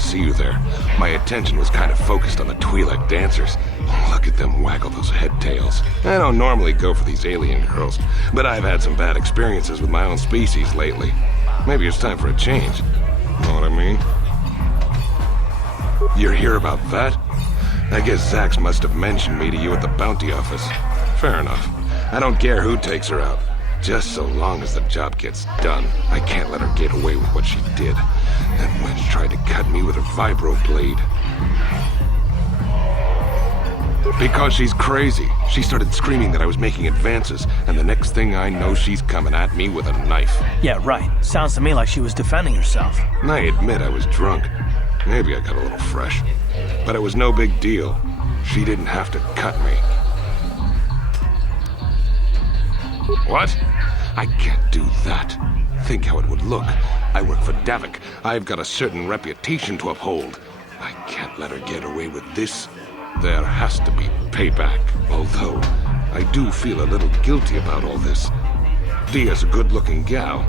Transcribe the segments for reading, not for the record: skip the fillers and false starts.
see you there. My attention was kind of focused on the Twi'lek dancers. Look at them waggle those head tails. I don't normally go for these alien girls, but I've had some bad experiences with my own species lately. Maybe it's time for a change. Know what I mean? You're here about that? I guess Zax must have mentioned me to you at the bounty office. Fair enough. I don't care who takes her out. Just so long as the job gets done. I can't let her get away with what she did. That wench tried to cut me with her vibro blade. Because she's crazy. She started screaming that I was making advances, and the next thing I know, she's coming at me with a knife. Yeah, right. Sounds to me like she was defending herself. I admit I was drunk. Maybe I got a little fresh. But it was no big deal. She didn't have to cut me. What? I can't do that. Think how it would look. I work for Davik. I've got a certain reputation to uphold. I can't let her get away with this. There has to be payback. Although, I do feel a little guilty about all this. Dia's a good-looking gal.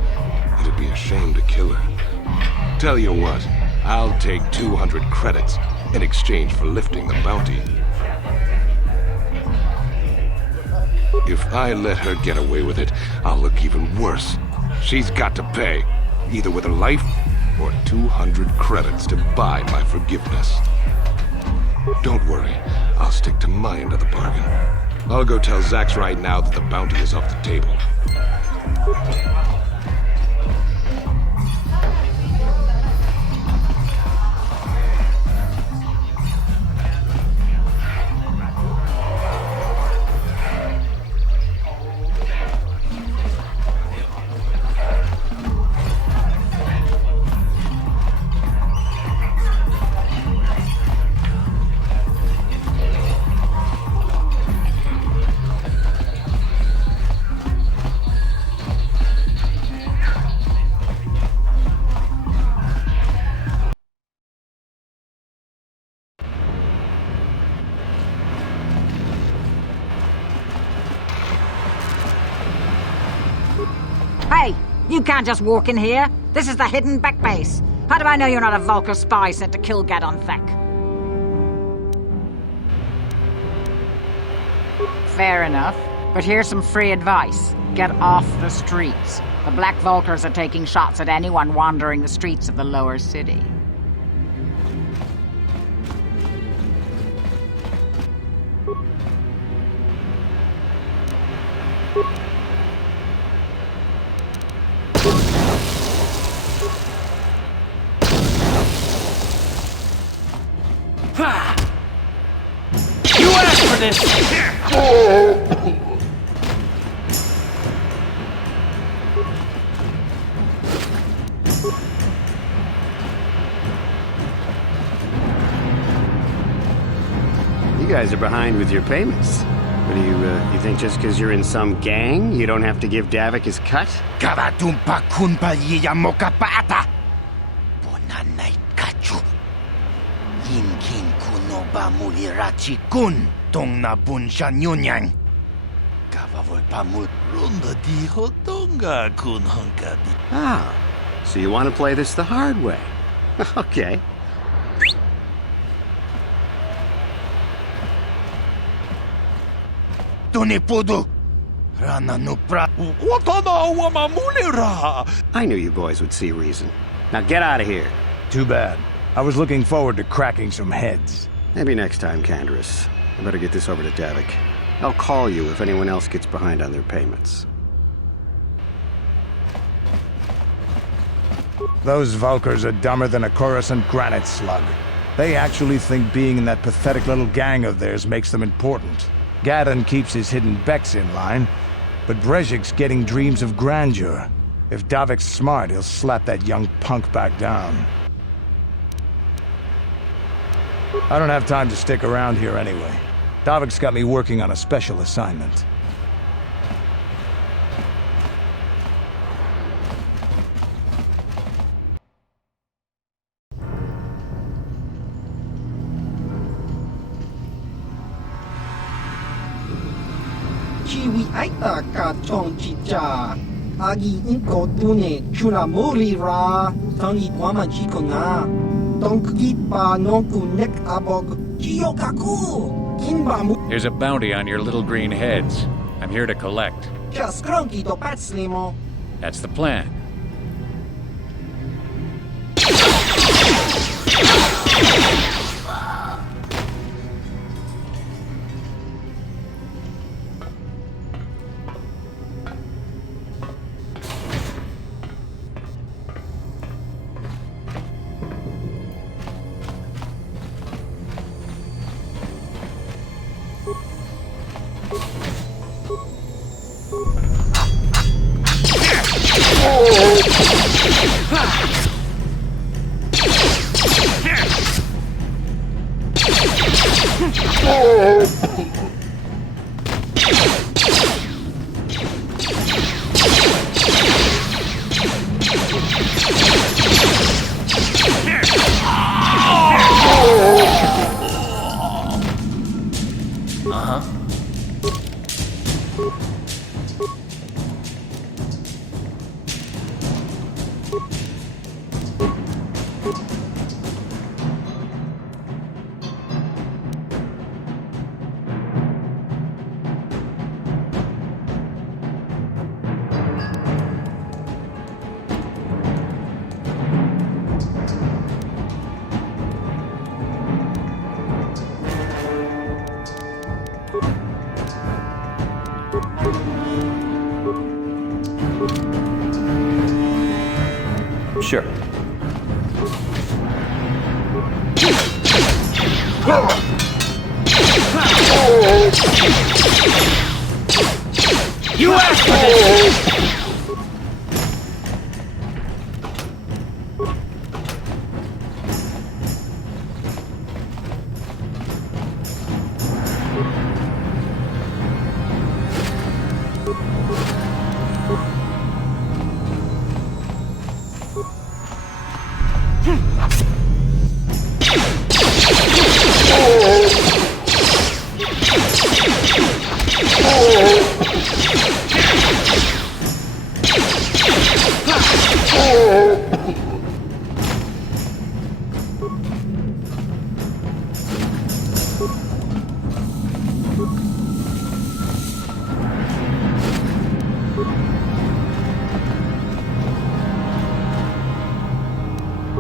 It'd be a shame to kill her. Tell you what, I'll take 200 credits in exchange for lifting the bounty. If I let her get away with it, I'll look even worse. She's got to pay, either with her life or 200 credits to buy my forgiveness. Don't worry, I'll stick to my end of the bargain. I'll go tell Zax right now that the bounty is off the table. Hey, you can't just walk in here. This is the hidden back base. How do I know you're not a Vulkar spy sent to kill Gadon Thek? Fair enough. But here's some free advice. Get off the streets. The Black Vulkars are taking shots at anyone wandering the streets of the lower city. You asked for this! You guys are behind with your payments. What do you think just because you're in some gang, you don't have to give Davik his cut? Kavatumpa kunpa yiyamoka paata! Bonanay kachu! Yinkin kuno ba mulirachi kun tong na bunshan yunyang. Kavavol pamul runda di hotonga kun honkadi. Ah, so you want to play this the hard way? Okay. Tunipudu! Rana nupra. Watana wama mulira! I knew you boys would see reason. Now get out of here. Too bad. I was looking forward to cracking some heads. Maybe next time, Candaris. I better get this over to Davik. I'll call you if anyone else gets behind on their payments. Those Vulkars are dumber than a Coruscant granite slug. They actually think being in that pathetic little gang of theirs makes them important. Gadon keeps his hidden Becks in line, but Brezhik's getting dreams of grandeur. If Davik's smart, he'll slap that young punk back down. I don't have time to stick around here anyway. Davik's got me working on a special assignment. Chiwi aita ka chong chicha. Agi inko tune chula mori ra. Tangi wama chiko na. Donki pa nonku nek abog. Kiyokaku! Kinba mu. There's a bounty on your little green heads. I'm here to collect. Kaskronki do patslimo. That's the plan. Sure. You asked for this!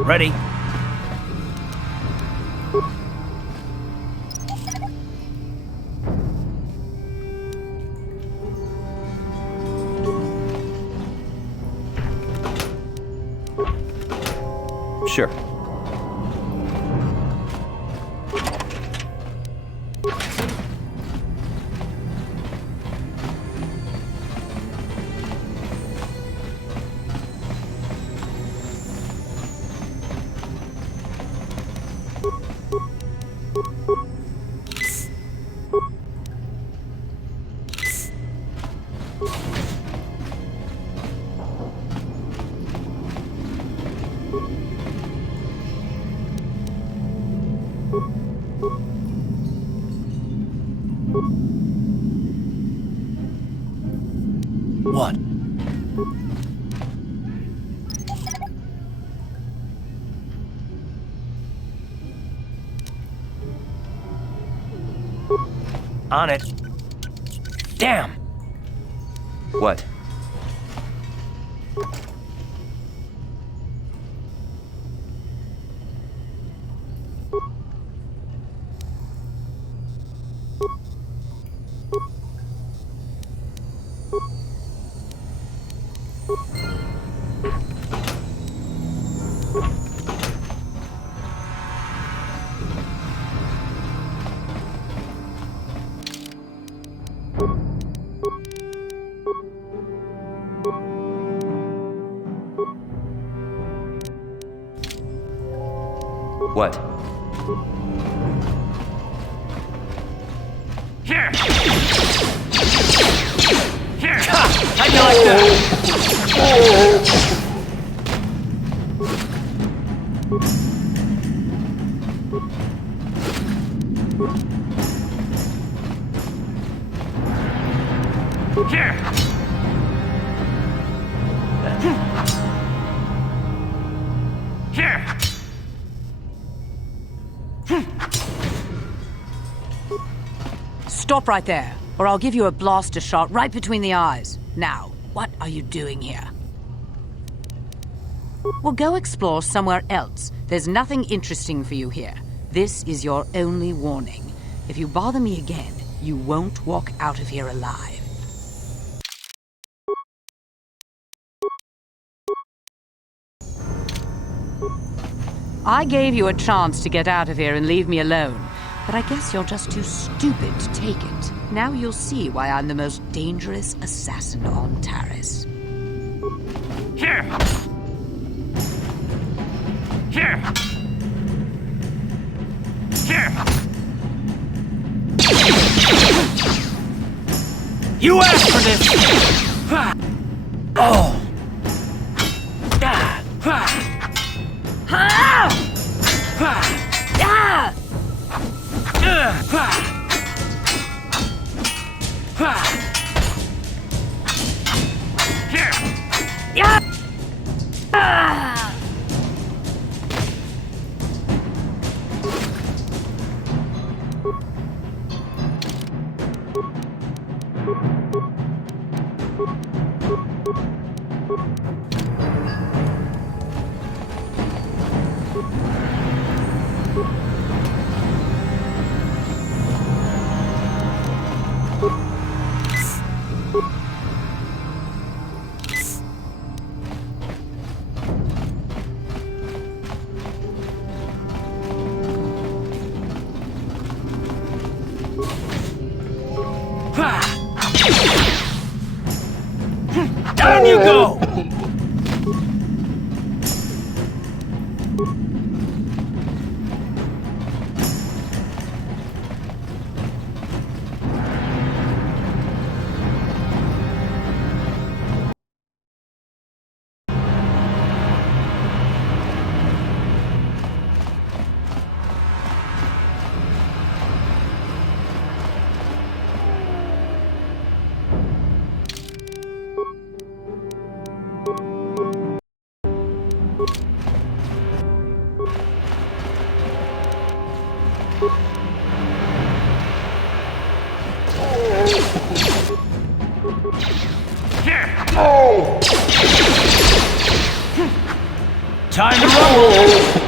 Ready? Sure. What? On it. Damn! What? What? Here! Here! How'd you like that? Here! Here! Stop right there, or I'll give you a blaster shot right between the eyes. Now, what are you doing here? Well, go explore somewhere else. There's nothing interesting for you here. This is your only warning. If you bother me again, you won't walk out of here alive. I gave you a chance to get out of here and leave me alone, but I guess you're just too stupid to take it. Now you'll see why I'm the most dangerous assassin on Taris. Here! Here! Here! You asked for this! Oh! Here! Down you go! Time to rumble!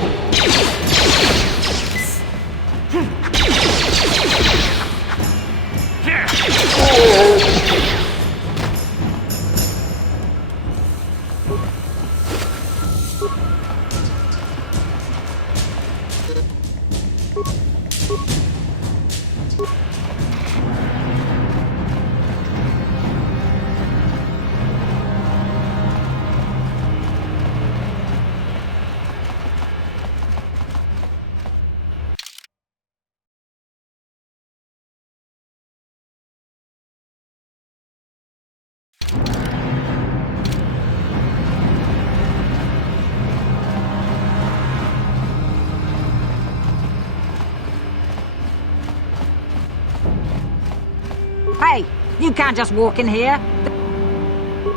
Hey, you can't just walk in here.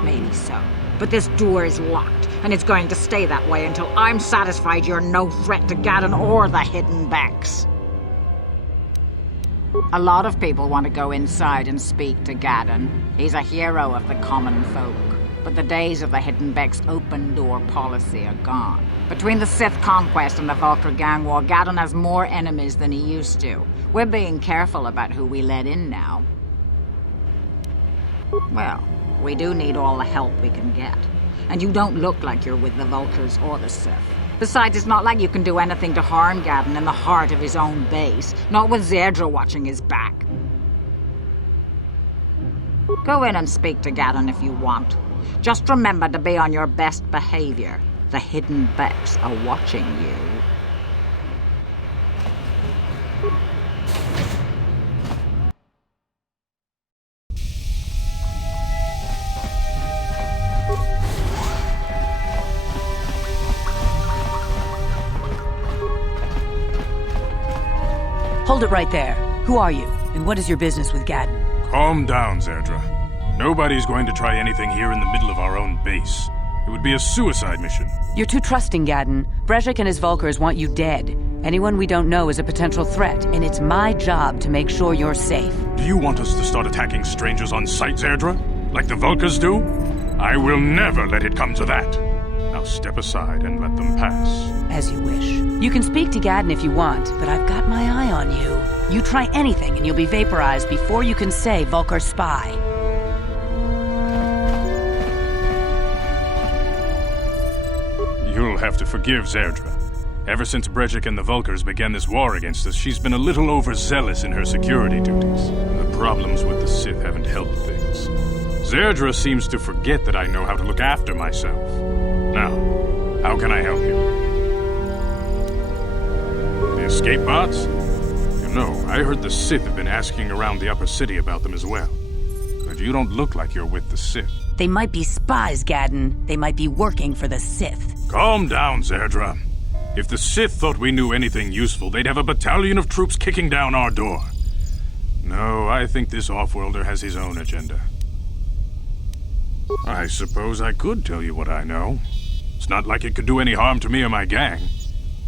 Maybe so, but this door is locked, and it's going to stay that way until I'm satisfied you're no threat to Gaddon or the Hidden Becks. A lot of people want to go inside and speak to Gaddon. He's a hero of the common folk. But the days of the Hidden Becks' open-door policy are gone. Between the Sith conquest and the Vulcar gang war, Gaddon has more enemies than he used to. We're being careful about who we let in now. Well, we do need all the help we can get. And you don't look like you're with the Vulcars or the Sith. Besides, it's not like you can do anything to harm Gaddon in the heart of his own base, not with Zedra watching his back. Go in and speak to Gaddon if you want. Just remember to be on your best behavior. The Hidden Becks are watching you. Hold it right there. Who are you, and what is your business with Gaddon? Calm down, Zedra. Nobody's going to try anything here in the middle of our own base. It would be a suicide mission. You're too trusting, Gaddon. Brejik and his Vulcars want you dead, Anyone we don't know is a potential threat, and it's my job to make sure you're safe. Do you want us to start attacking strangers on sight, Zerdra? Like the Vulkars do? I will never let it come to that. Now step aside and let them pass. As you wish. You can speak to Gadden if you want, but I've got my eye on you. You try anything and you'll be vaporized before you can say Vulkar spy. You'll have to forgive Zerdra. Ever since Brejik and the Vulkars began this war against us, she's been a little overzealous in her security duties. The problems with the Sith haven't helped things. Zerdra seems to forget that I know how to look after myself. Now, how can I help you? The escape pods? You know, I heard the Sith have been asking around the upper city about them as well. But you don't look like you're with the Sith. They might be spies, Gadden. They might be working for the Sith. Calm down, Zerdra. If the Sith thought we knew anything useful, they'd have a battalion of troops kicking down our door. No, I think this off-worlder has his own agenda. I suppose I could tell you what I know. It's not like it could do any harm to me or my gang.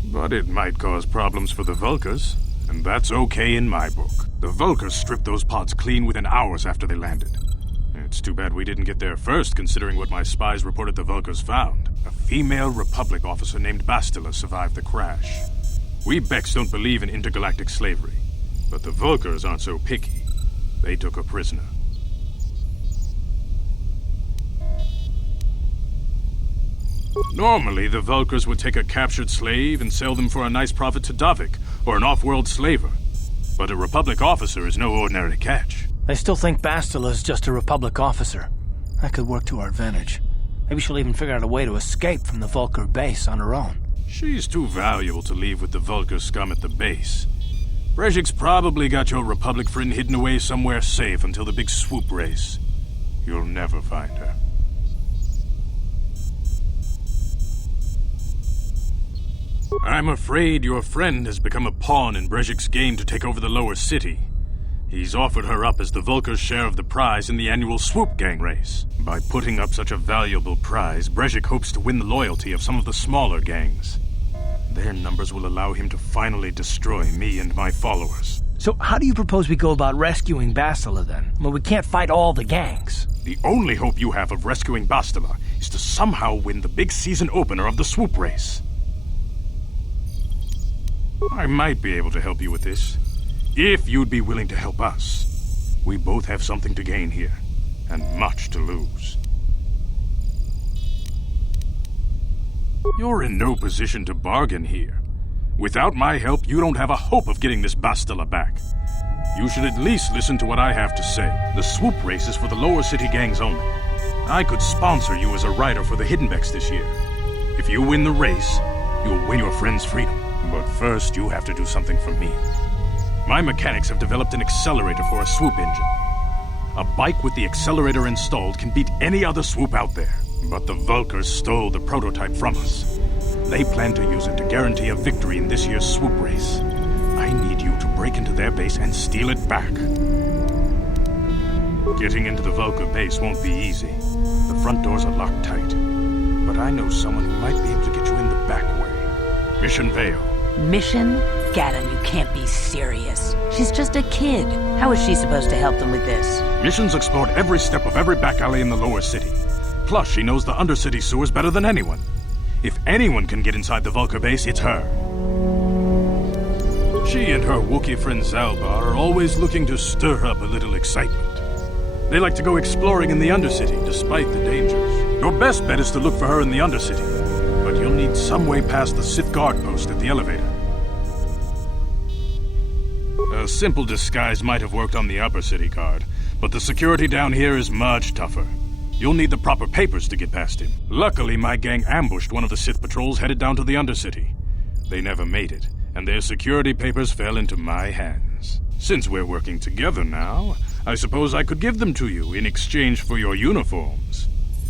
But it might cause problems for the Vulkars, and that's okay in my book. The Vulkars stripped those pods clean within hours after they landed. It's too bad we didn't get there first, considering what my spies reported the Vulkars found. A female Republic officer named Bastila survived the crash. We Becks don't believe in intergalactic slavery, but the Vulkars aren't so picky. They took her prisoner. Normally, the Vulkars would take a captured slave and sell them for a nice profit to Davik, or an off-world slaver. But a Republic officer is no ordinary catch. I still think Bastila is just a Republic officer. That could work to our advantage. Maybe she'll even figure out a way to escape from the Vulkar base on her own. She's too valuable to leave with the Vulkar scum at the base. Brejik's probably got your Republic friend hidden away somewhere safe until the big swoop race. You'll never find her. I'm afraid your friend has become a pawn in Brejik's game to take over the lower city. He's offered her up as the Vulkar's share of the prize in the annual Swoop Gang race. By putting up such a valuable prize, Brejik hopes to win the loyalty of some of the smaller gangs. Their numbers will allow him to finally destroy me and my followers. So how do you propose we go about rescuing Bastila then? Well, we can't fight all the gangs. The only hope you have of rescuing Bastila is to somehow win the big season opener of the Swoop race. I might be able to help you with this. If you'd be willing to help us. We both have something to gain here, and much to lose. You're in no position to bargain here. Without my help, you don't have a hope of getting this Bastila back. You should at least listen to what I have to say. The swoop race is for the lower city gangs only. I could sponsor you as a rider for the Hiddenbecks this year. If you win the race, you'll win your friend's freedom. But first, you have to do something for me. My mechanics have developed an accelerator for a swoop engine. A bike with the accelerator installed can beat any other swoop out there. But the Vulkars stole the prototype from us. They plan to use it to guarantee a victory in this year's swoop race. I need you to break into their base and steal it back. Getting into the Vulkar base won't be easy. The front doors are locked tight. But I know someone who might be able to get you in the back way. Mission Vale. Mission? Gadden, you can't be serious. She's just a kid. How is she supposed to help them with this? Mission's explored every step of every back alley in the lower city. Plus, she knows the undercity sewers better than anyone. If anyone can get inside the Vulkar base, it's her. She and her Wookiee friend Zalbar are always looking to stir up a little excitement. They like to go exploring in the undercity, despite the dangers. Your best bet is to look for her in the undercity. But you'll need some way past the Sith guard post at the elevator. A simple disguise might have worked on the upper city guard, but the security down here is much tougher. You'll need the proper papers to get past him. Luckily, my gang ambushed one of the Sith patrols headed down to the undercity. They never made it, and their security papers fell into my hands. Since we're working together now, I suppose I could give them to you in exchange for your uniforms.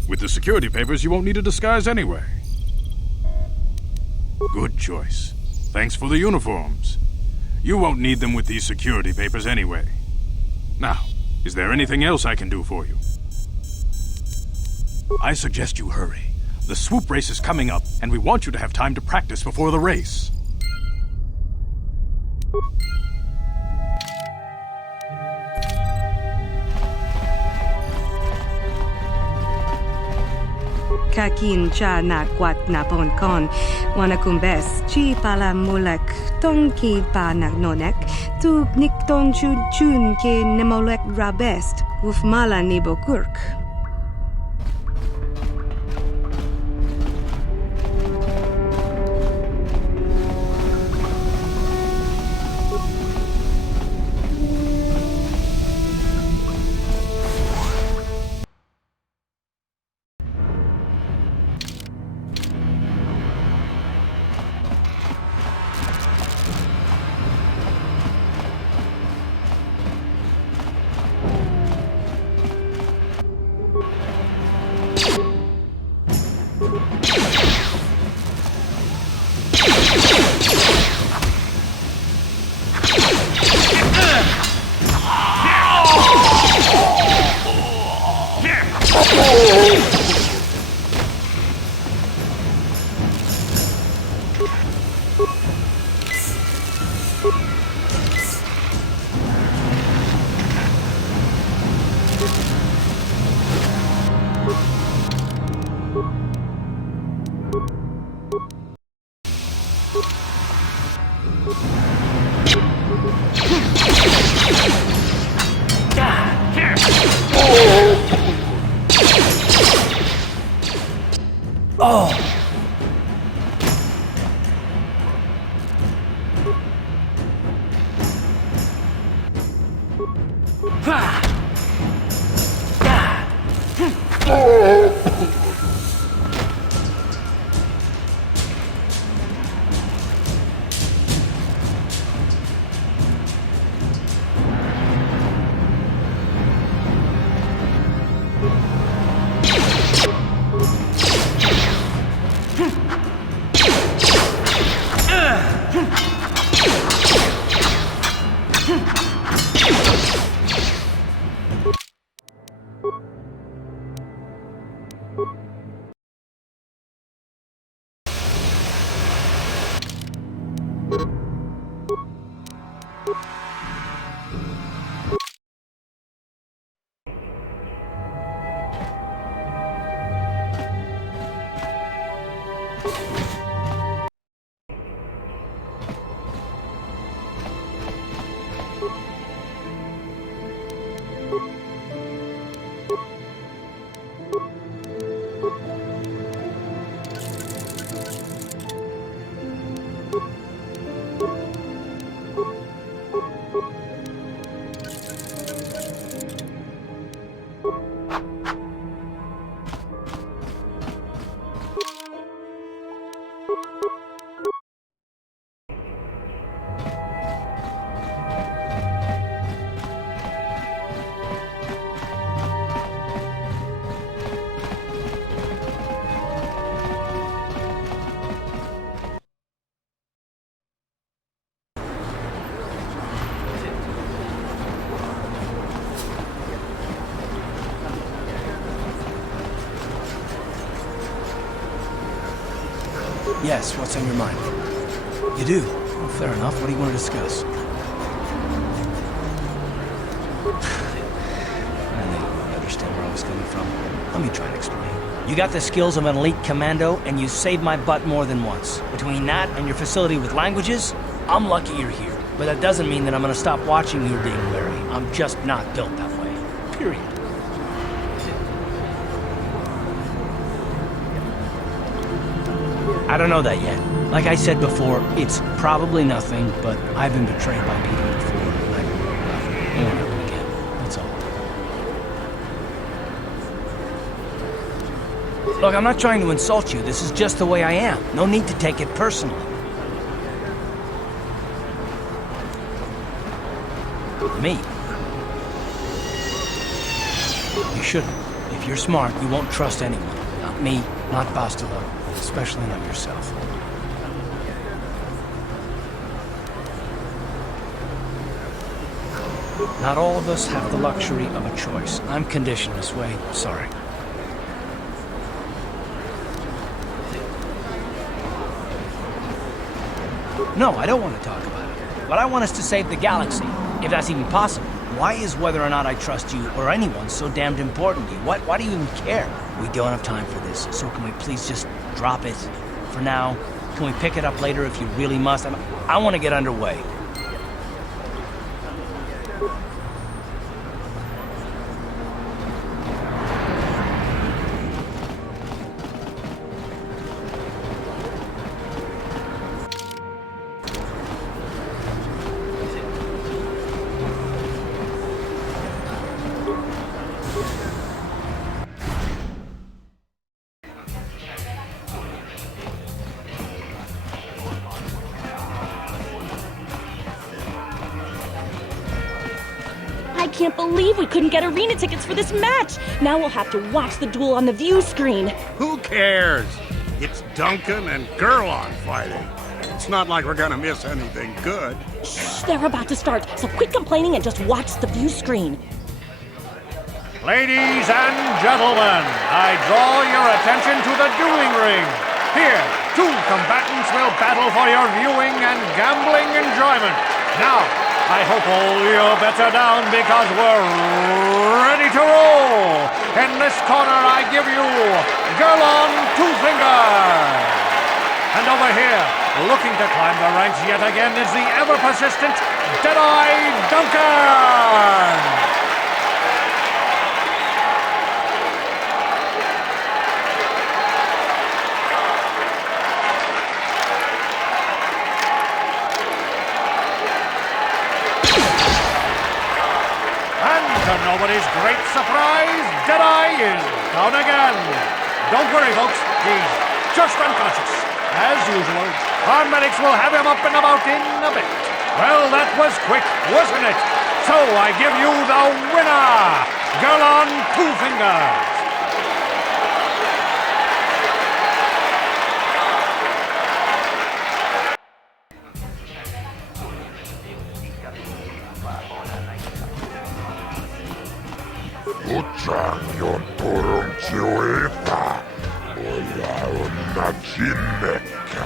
With the security papers, you won't need a disguise anyway. Good choice. Thanks for the uniforms. You won't need them with these security papers anyway. Now, is there anything else I can do for you? I suggest you hurry. The swoop race is coming up, and we want you to have time to practice before the race. Kakin cha na kwat na ponkon, wanakumbes, chi pala mulek, tonki pa nagnonek, tu nikton chun chun ke nemolek rabest, ufmala nibokurk. Yes, what's on your mind? You do? Well, fair enough. What do you want to discuss? I think you won't understand where I was coming from. Let me try and explain. You got the skills of an elite commando, and you saved my butt more than once. Between that and your facility with languages, I'm lucky you're here. But that doesn't mean that I'm gonna stop watching you being wary. I'm just not built that way. Period. I don't know that yet. Like I said before, it's probably nothing, but I've been betrayed by people before, and I won't happen again. That's all. Look, I'm not trying to insult you. This is just the way I am. No need to take it personally. Me. You shouldn't. If you're smart, you won't trust anyone. Not me, not Bastila. Especially not yourself. Not all of us have the luxury of a choice. I'm conditioned this way. Sorry. No, I don't want to talk about it. But I want us to save the galaxy, if that's even possible. Why is whether or not I trust you or anyone so damned important to you? Why do you even care? We don't have time for this, so can we please just drop it for now? Can we pick it up later if you really must? I want to get underway. I can't believe we couldn't get arena tickets for this match! Now we'll have to watch the duel on the view screen. Who cares? It's Duncan and Gerlon fighting. It's not like we're gonna miss anything good. Shh, they're about to start, so quit complaining and just watch the view screen. Ladies and gentlemen, I draw your attention to the dueling ring. Here, two combatants will battle for your viewing and gambling enjoyment. Now, I hope all your bets are down because we're ready to roll. In this corner, I give you Gerlon Two Fingers. And over here, looking to climb the ranks yet again, is the ever-persistent Deadeye Duncan. To nobody's great surprise, Deadeye is down again. Don't worry, folks. He's just unconscious. As usual, our medics will have him up and about in a bit. Well, that was quick, wasn't it? So I give you the winner, Gerlon Two Fingers. Kutsang turun siuita. Olla onna sinnekkä.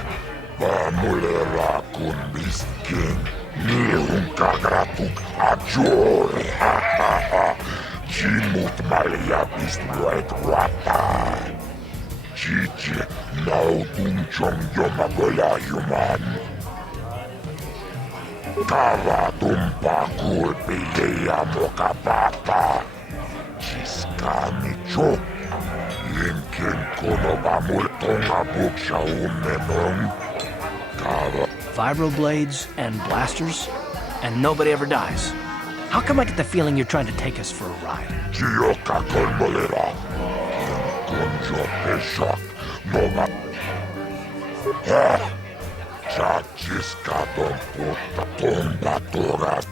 Vaamulera kun miskin. Niihun kagratuk ajore. Jimut malja pistuet rataan. Chichi nautun chom jomagola juman. Kava tumpa kulpille ja mokapapa. Jiskami cho. Yenken konoba multonga buksha umenon. Kava. Vibroblades and blasters, and nobody ever dies. How come I get the feeling you're trying to take us for a ride? Chioka kolmolera. Konjo peshak. Nova. Chachiska don puta tomba toras.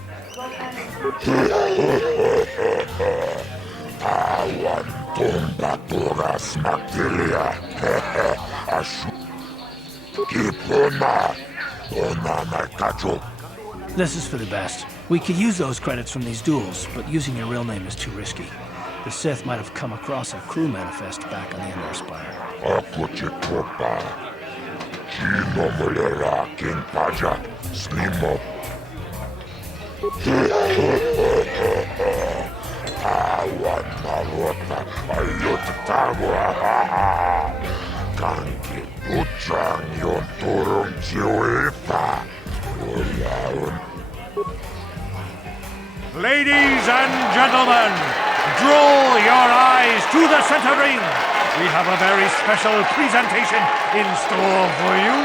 Tawan tomba toras materia. Ashu. Kipona. Onana kacho. This is for the best. We could use those credits from these duels, but using your real name is too risky. The Sith might have come across a crew manifest back on the Inner Spire. Ako chikopa. Chino mulera kinpaja. Snimo. Awan marota. Ayot tagwa. Kanki puchang yon turong chiwepa. Ladies and gentlemen, draw your eyes to the center ring. We have a very special presentation in store for you.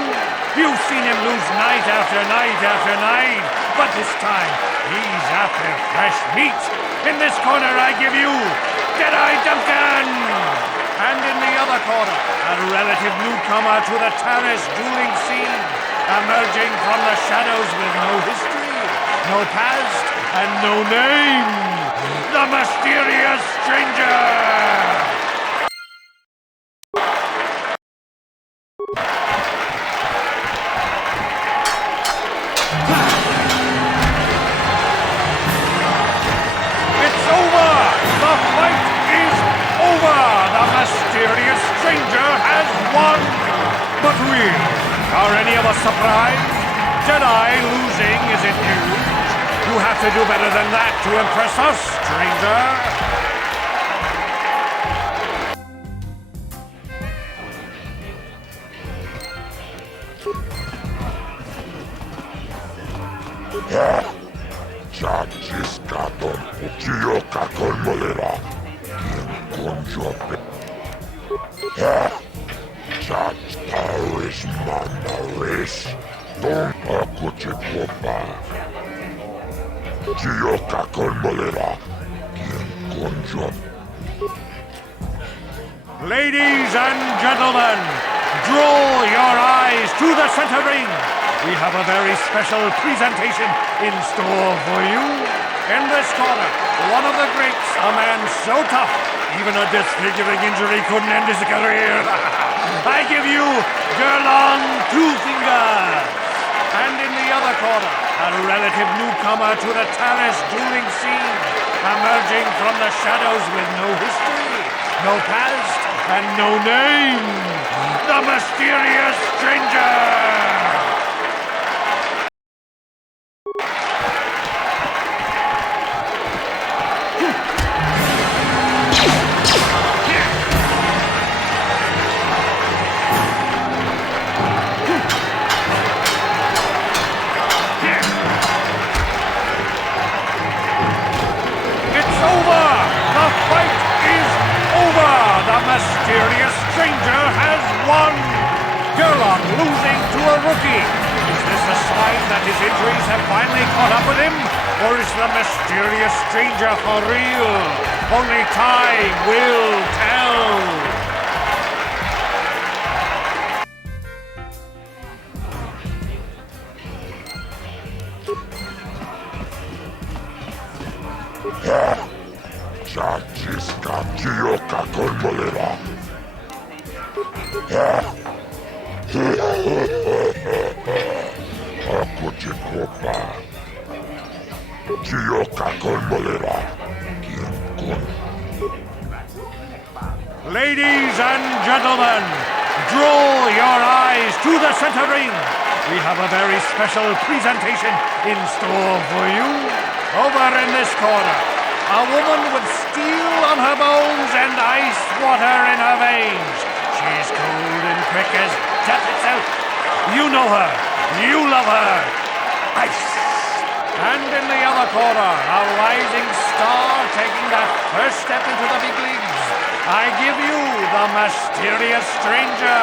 You've seen him lose night after night after night, but this time he's after fresh meat. In this corner, I give you Deadeye Duncan. And in the other corner, a relative newcomer to the Taris dueling scene, emerging from the shadows with no history, no past, and no name, the mysterious stranger! It's over! The fight is over! The mysterious stranger has won! But we, are any of us surprised? Jedi losing isn't news. You have to do better than that to impress us, stranger. Chachiskaton Ukioka Kolmolera. Konjope. Chach Taris Mandaris. Don Akuchikopa. Ukioka Kolmolera. Konjope. Ladies and gentlemen, draw your eyes to the center ring. We have a very special presentation in store for you. In this corner, one of the greats, a man so tough, even a disfiguring injury couldn't end his career. I give you Gerlon Two Fingers. And in the other corner, a relative newcomer to the Taris dueling scene, emerging from the shadows with no history, no past, and no name, the mysterious stranger! Mysterious stranger has won! Gerlon losing to a rookie. Is this a sign that his injuries have finally caught up with him? Or is the mysterious stranger for real? Only time will tell! Chachiska Kioka Kolmolera. Akuchikopa. Kioka Kolmolera. Ladies and gentlemen, draw your eyes to the center ring. We have a very special presentation in store for you. Over in this corner, a woman with steel on her bones and ice water in her veins. She's cold and quick as death itself. You know her. You love her. Ice. And in the other corner, a rising star taking that first step into the big leagues. I give you the mysterious stranger.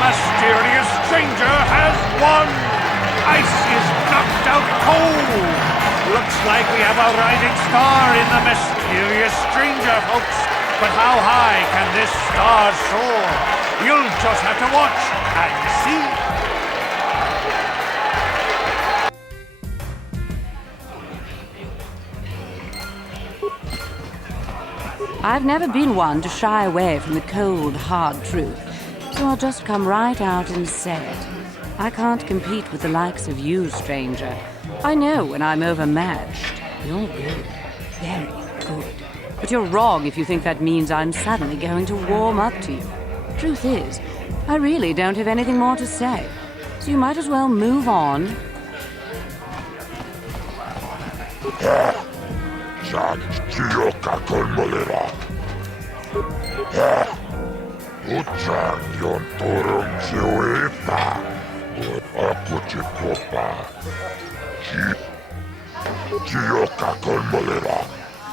Mysterious stranger has won! Ice is knocked out cold! Looks like we have a rising star in the mysterious stranger, folks. But how high can this star soar? You'll just have to watch and see. I've never been one to shy away from the cold, hard truth. So I'll just come right out and say it. I can't compete with the likes of you, stranger. I know when I'm overmatched. You're good. Very good. But you're wrong if you think that means I'm suddenly going to warm up to you. Truth is, I really don't have anything more to say. So you might as well move on. Uchang yon torong siweta. Akuchikopa. Kioka Kolmolera.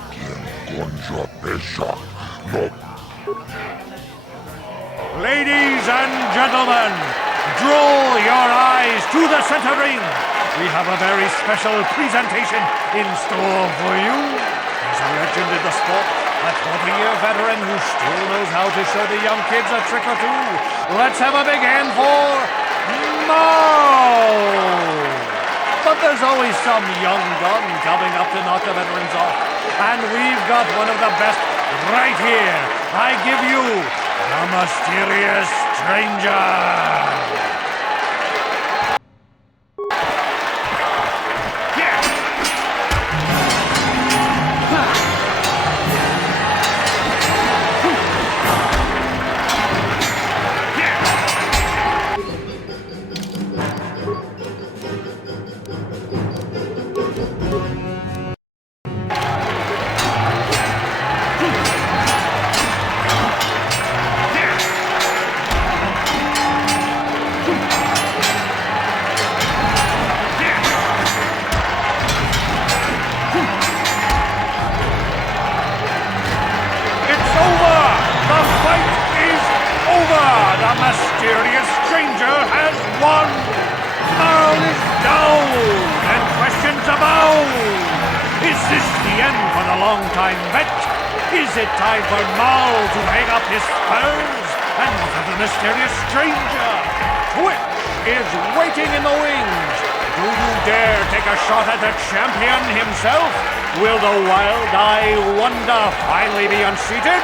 Quien conjo pesha. No. Ladies and gentlemen, draw your eyes to the center ring. we have a very special presentation in store for you. He's a legend in the sport, a 20-year veteran who still knows how to show the young kids a trick or two. Let's have a big hand for Mo! But there's always some young gun coming up to knock the veterans off. And we've got one of the best right here. I give you the Mysterious Stranger. The Mysterious Stranger has won! Earl is down, and questions abound! Is this the end for the long-time vet? Is it time for Mal to hang up his spurs? And what of the Mysterious Stranger? Twitch is waiting in the wings! Do you dare take a shot at the champion himself? Will the wild-eye wonder finally be unseated?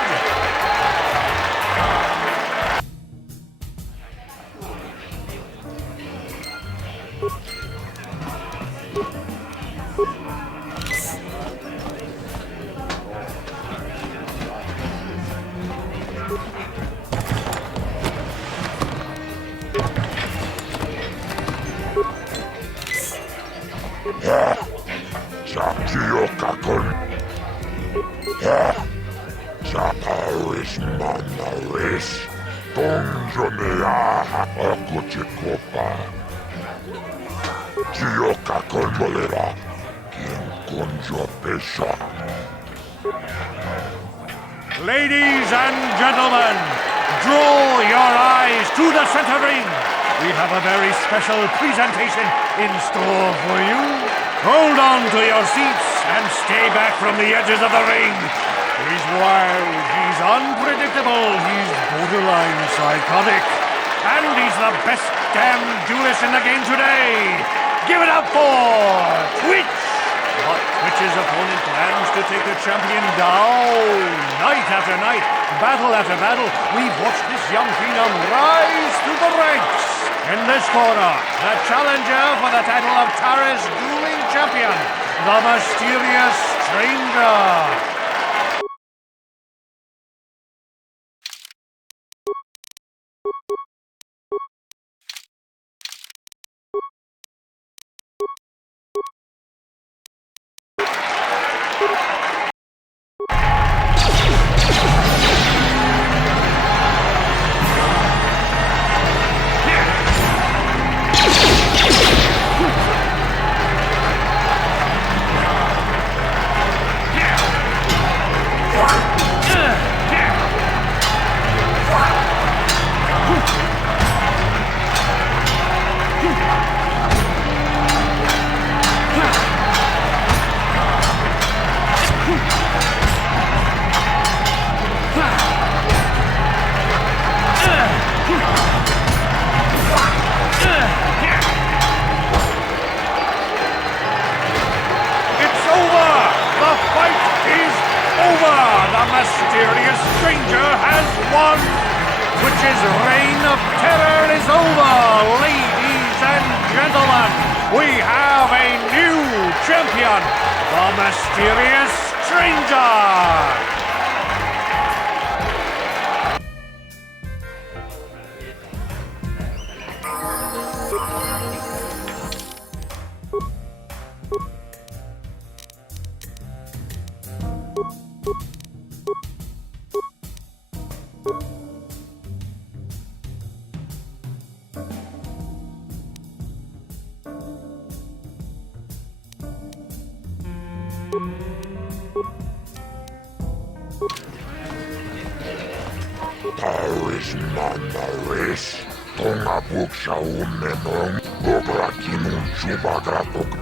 Taris manaris, donjoneaha akochikopa. Gioka kolmolera, quien conjo pesha. Ladies and gentlemen, draw your eyes to the center ring. We have a very special presentation in store for you. Hold on to your seats and stay back from the edges of the ring. He's wild, he's unpredictable, he's borderline psychotic. And he's the best damn duelist in the game today. Give it up for Twitch! But Twitch's opponent plans to take the champion down. Night after night, battle after battle, we've watched this young phenom rise through the ranks. In this corner, the challenger for the title of Taris dueling champion, the Mysterious Stranger. The Mysterious Stranger has won! Twitch's reign of terror is over, ladies and gentlemen! We have a new champion, the Mysterious Stranger! Taris manaris, tongabuk sa umenong. Gobrakinun Chubagratok.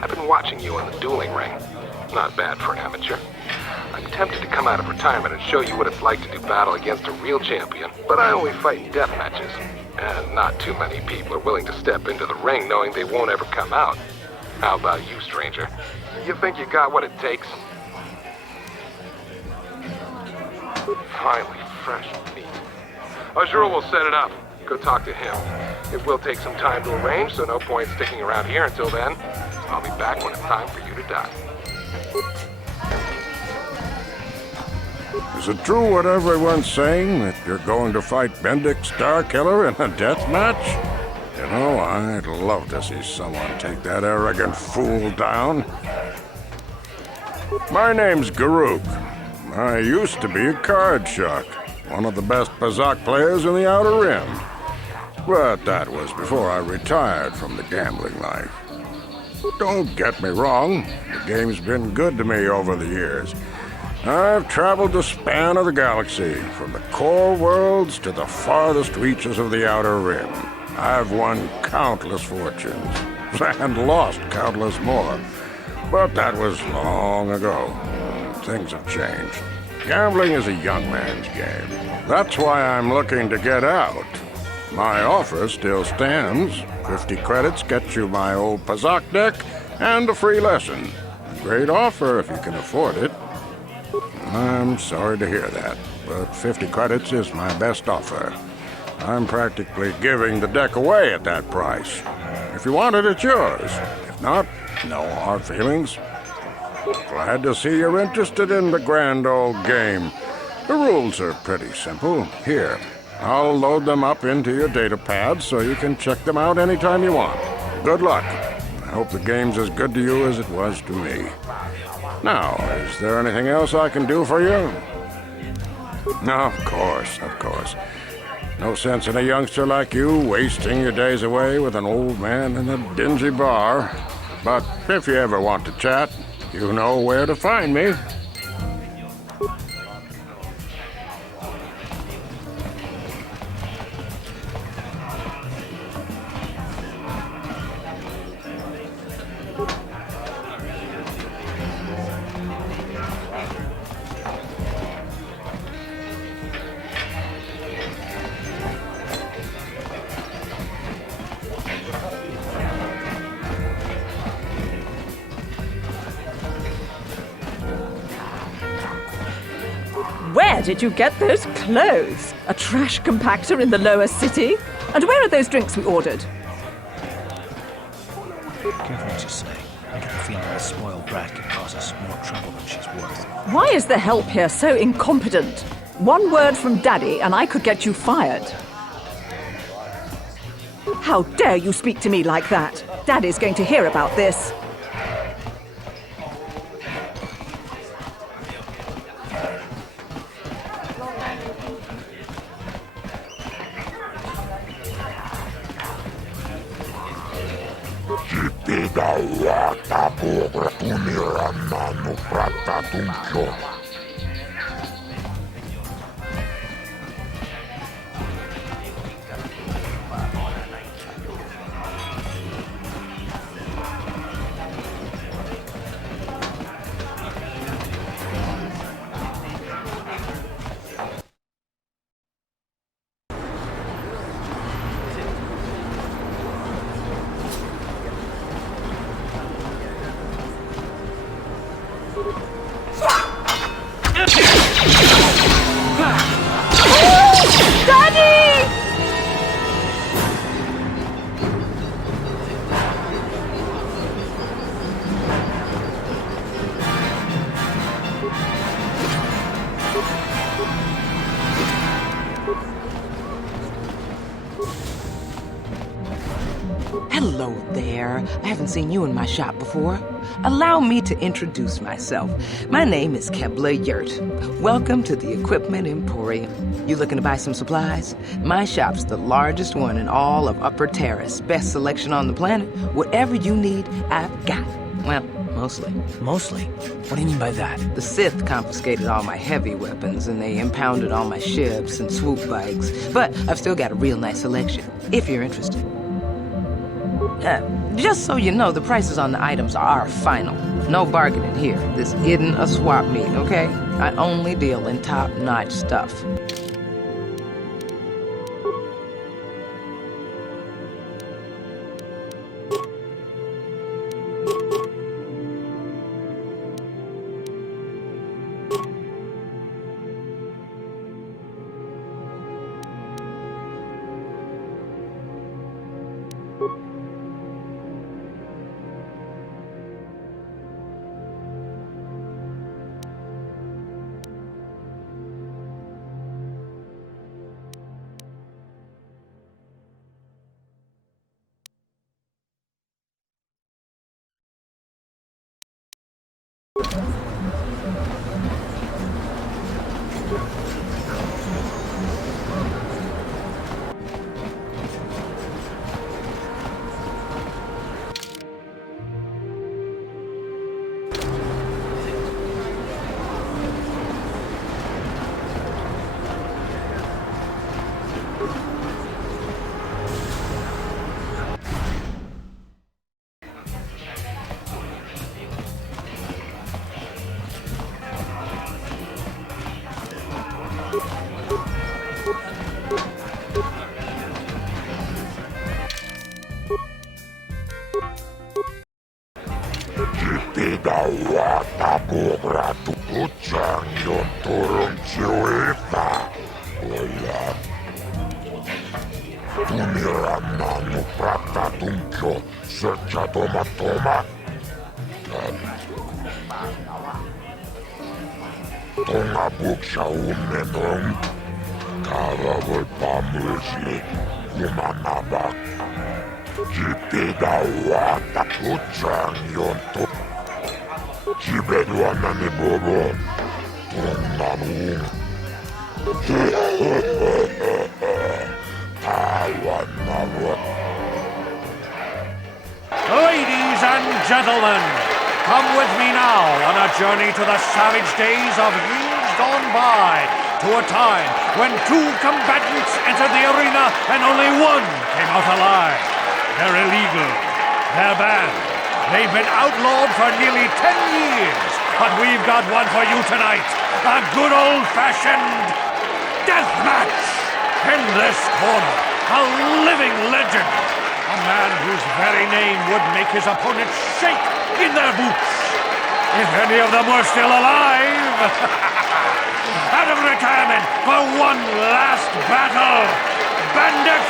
I've been watching you in the dueling ring. Not bad for an amateur. I'm tempted to come out of retirement and show you what it's like to do battle against a real champion, but I only fight in death matches. And not too many people are willing to step into the ring knowing they won't ever come out. How about you, stranger? You think you got what it takes? Finally, fresh meat. Azure will set it up. Go talk to him. It will take some time to arrange, so no point sticking around here until then. I'll be back when it's time for you to die. Is it true what everyone's saying, that you're going to fight Bendick Starkiller in a death match? You know, I'd love to see someone take that arrogant fool down. My name's Garuk. I used to be a card shark, one of the best Pazak players in the Outer Rim. But that was before I retired from the gambling life. Don't get me wrong, the game's been good to me over the years. I've traveled the span of the galaxy, from the core worlds to the farthest reaches of the Outer Rim. I've won countless fortunes, and lost countless more. But that was long ago. Things have changed. Gambling is a young man's game. That's why I'm looking to get out. My offer still stands. 50 credits gets you my old Pazak deck and a free lesson. Great offer if you can afford it. I'm sorry to hear that, but 50 credits is my best offer. I'm practically giving the deck away at that price. If you want it, it's yours. If not, no hard feelings. Glad to see you're interested in the grand old game. The rules are pretty simple. Here, I'll load them up into your data pad so you can check them out anytime you want. Good luck. I hope the game's as good to you as it was to me. Now, is there anything else I can do for you? No, of course. No sense in a youngster like you wasting your days away with an old man in a dingy bar. But if you ever want to chat, you know where to find me. Where did you get those clothes? A trash compactor in the lower city? And where are those drinks we ordered? Careful what you say. I get the feeling this spoiled brat could cause us more trouble than she's worth. Why is the help here so incompetent? One word from Daddy and I could get you fired. How dare you speak to me like that? Daddy's going to hear about this. Hello there. I haven't seen you in my shop before. Allow me to introduce myself. My name is Kebla Yurt. Welcome to the Equipment Emporium. You looking to buy some supplies? My shop's the largest one in all of Upper Taris. Best selection on the planet. Whatever you need, I've got. Well, mostly. Mostly? What do you mean by that? The Sith confiscated all my heavy weapons, and they impounded all my ships and swoop bikes. But I've still got a real nice selection, if you're interested. Just so you know, the prices on the items are final. No bargaining here. This isn't a swap meet, okay? I only deal in top-notch stuff. Ladies and gentlemen, come with me now on a journey to the savage days of years gone by, to a time when 2 combatants entered the arena and only 1 came out alive. They're illegal. They're banned. They've been outlawed for nearly 10 years, but we've got one for you tonight. A good old-fashioned death match! In this corner, a living legend. A man whose very name would make his opponents shake in their boots. If any of them were still alive. Out of retirement for one last battle, Bandit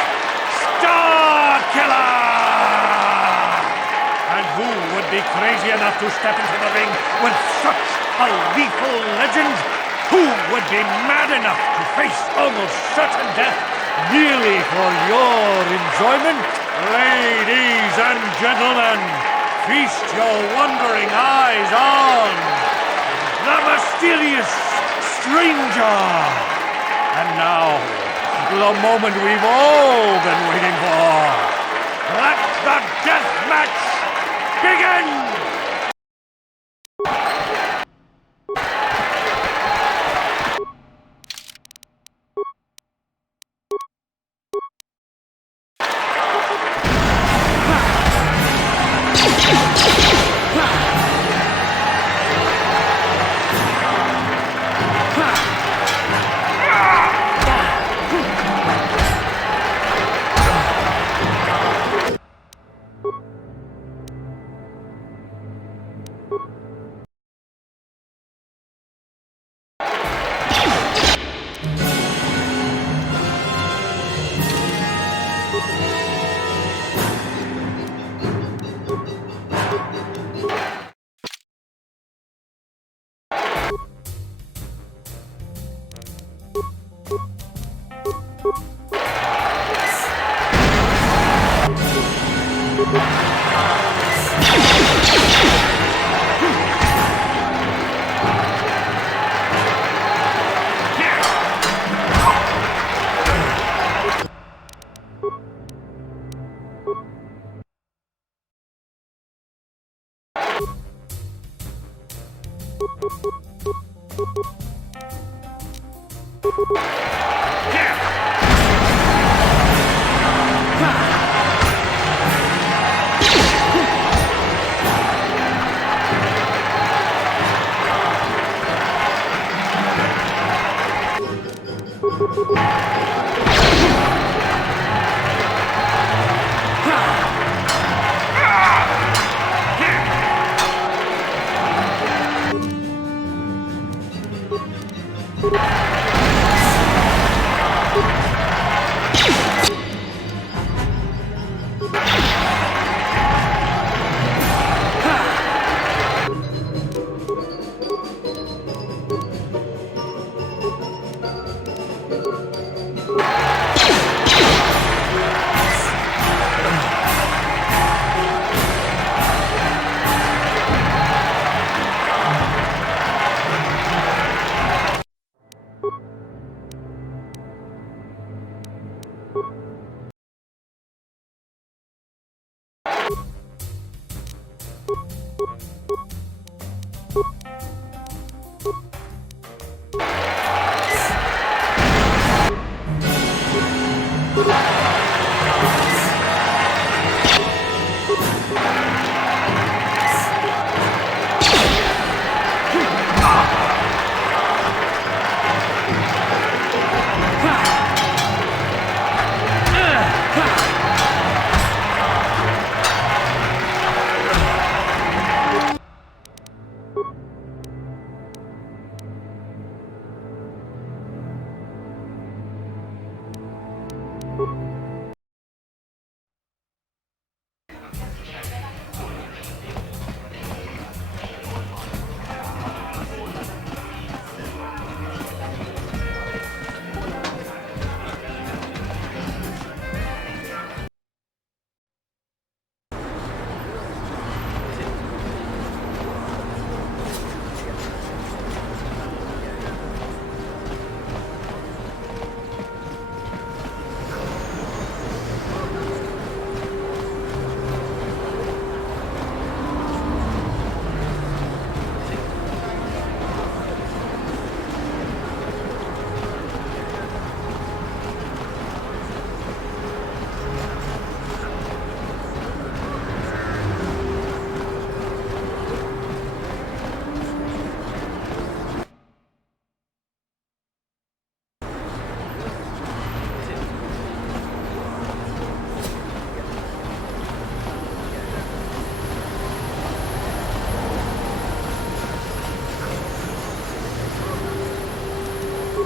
Starkiller! And who would be crazy enough to step into the ring with such a lethal legend? Who would be mad enough to face almost certain death merely for your enjoyment? Ladies and gentlemen, feast your wondering eyes on the mysterious stranger. And now, the moment we've all been waiting for. Let the death match begin!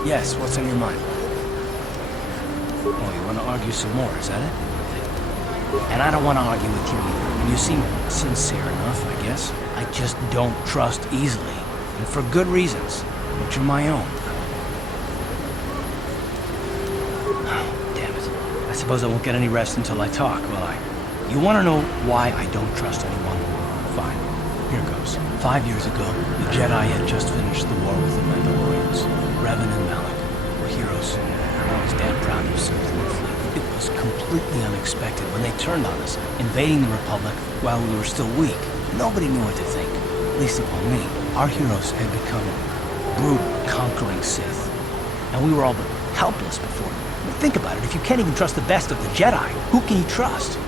Yes, what's on your mind? Oh, you want to argue some more, is that it? And I don't want to argue with you either. You seem sincere enough, I guess. I just don't trust easily. And for good reasons, which are my own. Oh, damn it. I suppose I won't get any rest until I talk, will I? You want to know why I don't trust anyone? Fine. Here goes. 5 years ago, the Jedi had just finished the war with the Mandalorians. Revan and Malak were heroes. I was damn proud of serving their fleet. It was completely unexpected when they turned on us, invading the Republic while we were still weak. Nobody knew what to think, least of all me. Our heroes had become brutal, conquering Sith, and we were all but helpless before them. I mean, think about it, if you can't even trust the best of the Jedi, who can you trust?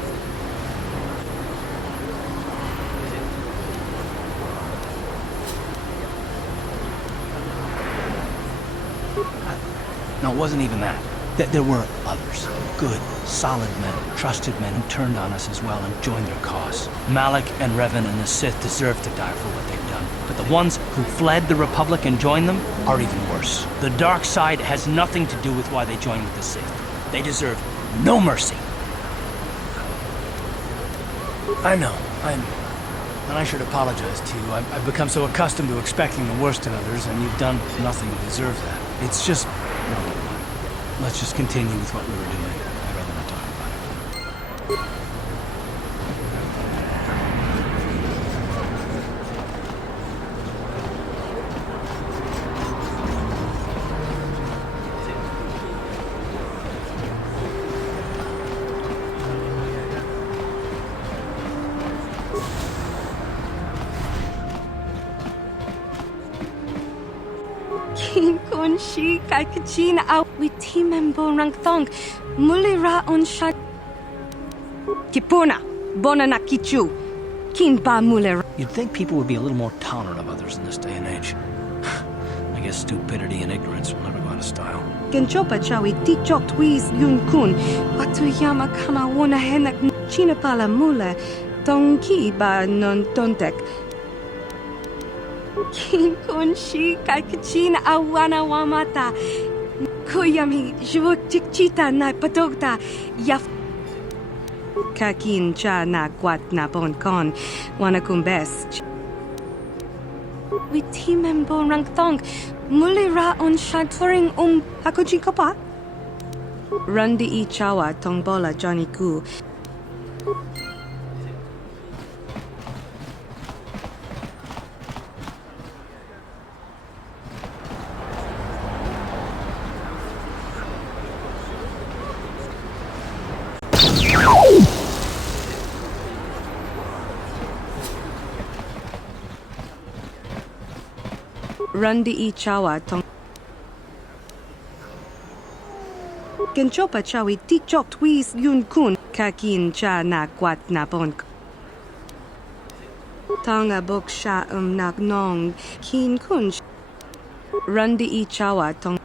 No, it wasn't even that. There were others. Good, solid men, trusted men who turned on us as well and joined their cause. Malak and Revan and the Sith deserve to die for what they've done. But the ones who fled the Republic and joined them are even worse. The dark side has nothing to do with why they joined with the Sith. They deserve no mercy. I know. And I should apologize to you. I've become so accustomed to expecting the worst in others, and you've done nothing to deserve that. It's just... no. Let's just continue with what we were doing. I'd rather not talk about it. shi kai kachina au witimembo rangthong mulira on sha Kipuna bonana kichu kinpa mulira. You'd think people would be a little more tolerant of others in this day and age. I guess stupidity and ignorance will never go out of style. Genchopa chawi tichok twis yun kun watuyama kama wona henak china pala mule tongki ba non tontek kin kun shi kai kachina awana wamata kuyami jvuk chikchita na patogta yaf kakin cha na kwat na bon kon wana kumbes witimembo rangthong mulira on shaturing hakuji kapa Rundi I chawa tongbola Johnny Ku. Rundi I chawa tong Genchopa chawi tichok twis yun kun kakin cha na kwat na bon Tonga bok sha nak nong kin kun Rundi I chawa tong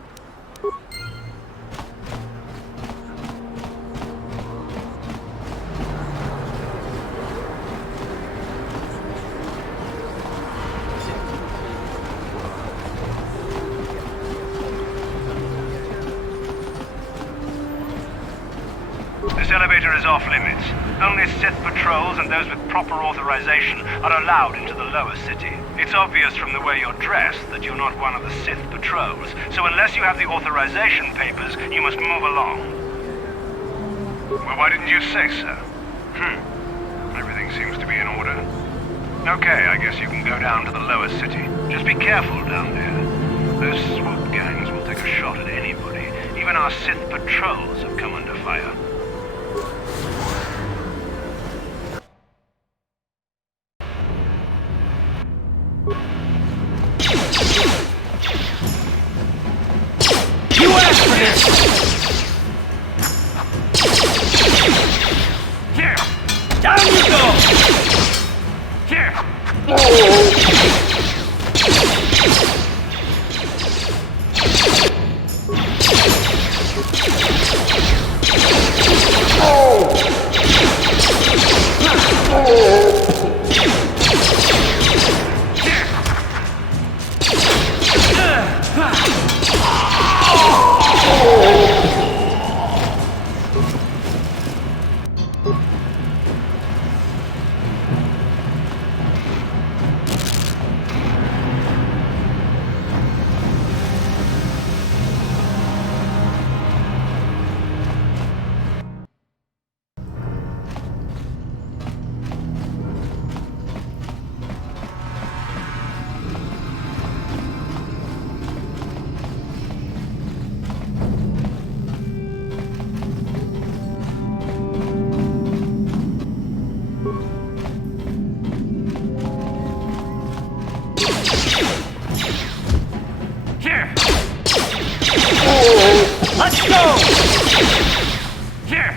This elevator is off limits. Only Sith patrols and those with proper authorization are allowed into the lower city. It's obvious from the way you're dressed that you're not one of the Sith patrols, so unless you have the authorization papers, you must move along. Well, why didn't you say so? Everything seems to be in order. Okay, I guess you can go down to the lower city. Just be careful down there. Those swoop gangs will take a shot at anybody. Even our Sith patrols have come under fire. You asked for this! Here! Down you go! Here! Let's go! Here!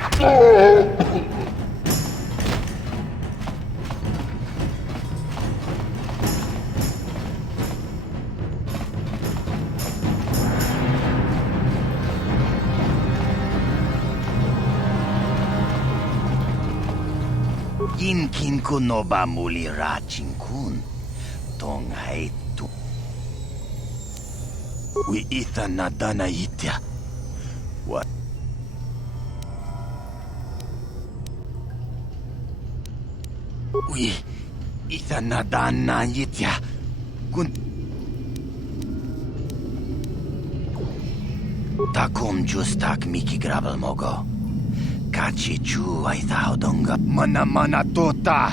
Kin kun no ba muli ra kun tong hai tu we itha na dana itya what we itha na dana itya kun takom justak miki grabel mogo Kachi chu ay donga mana tota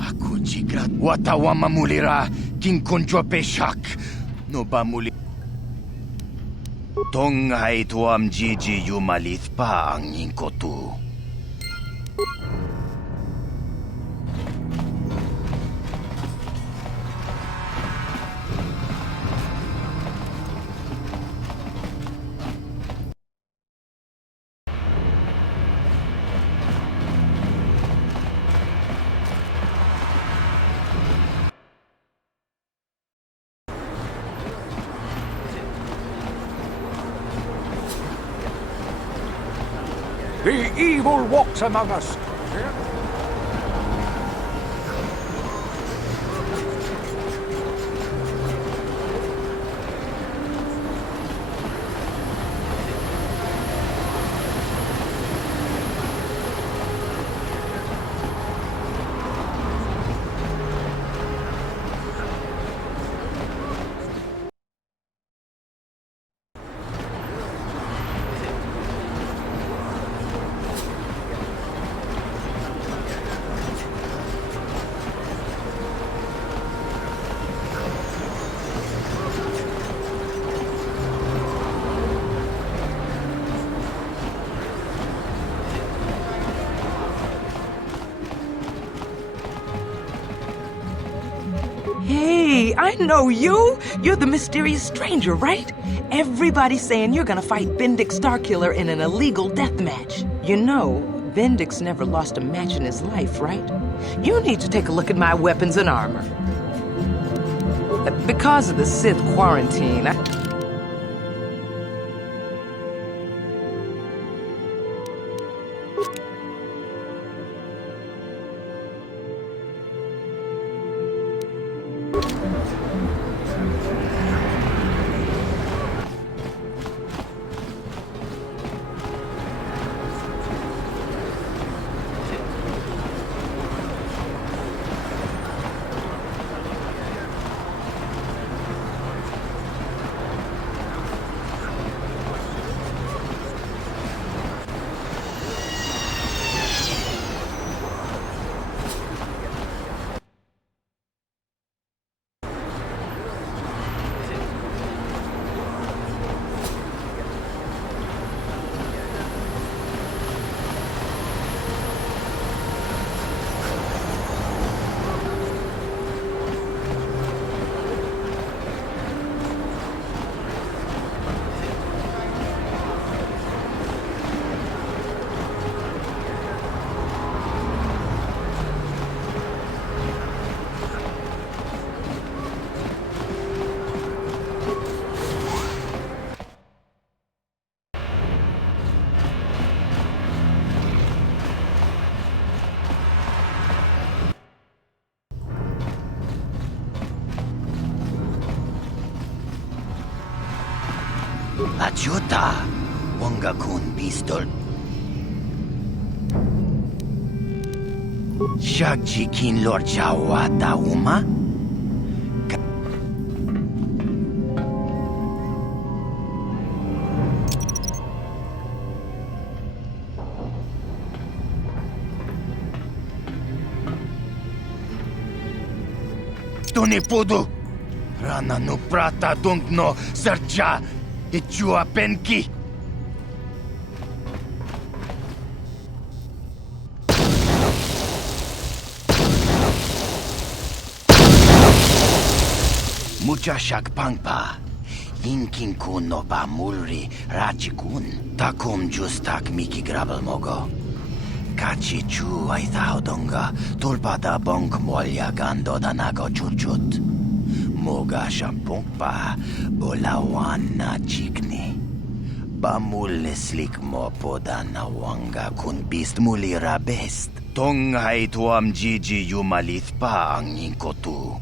aku jigrat watawama mulira kin konjo peshak no ba muli tong ay tuam jiji yumalit pa ang inkotu The evil walks among us. Hey, I know you! You're the mysterious stranger, right? Everybody's saying you're gonna fight Bendix Starkiller in an illegal death match. You know, Bendix never lost a match in his life, right? You need to take a look at my weapons and armor. Because of the Sith quarantine, Ajuta! Wanga kun pistol. Shagji kin lord Jawata uma? Tone podo! Rana no prata dong no serja! Ichua penki! Mucha shakpangpa. Yinkin kun no ba mulri rachikun. Takum justak miki grabel mogo. Kachi chu ay donga. Tulpada bonk molya gando danago churchut. Moga shampongpa bolawan na chikni. Bamul neslik mo poda na wanga kun bist mulira best. Tong hay tuam jiji yumalith pa ang yinkotu.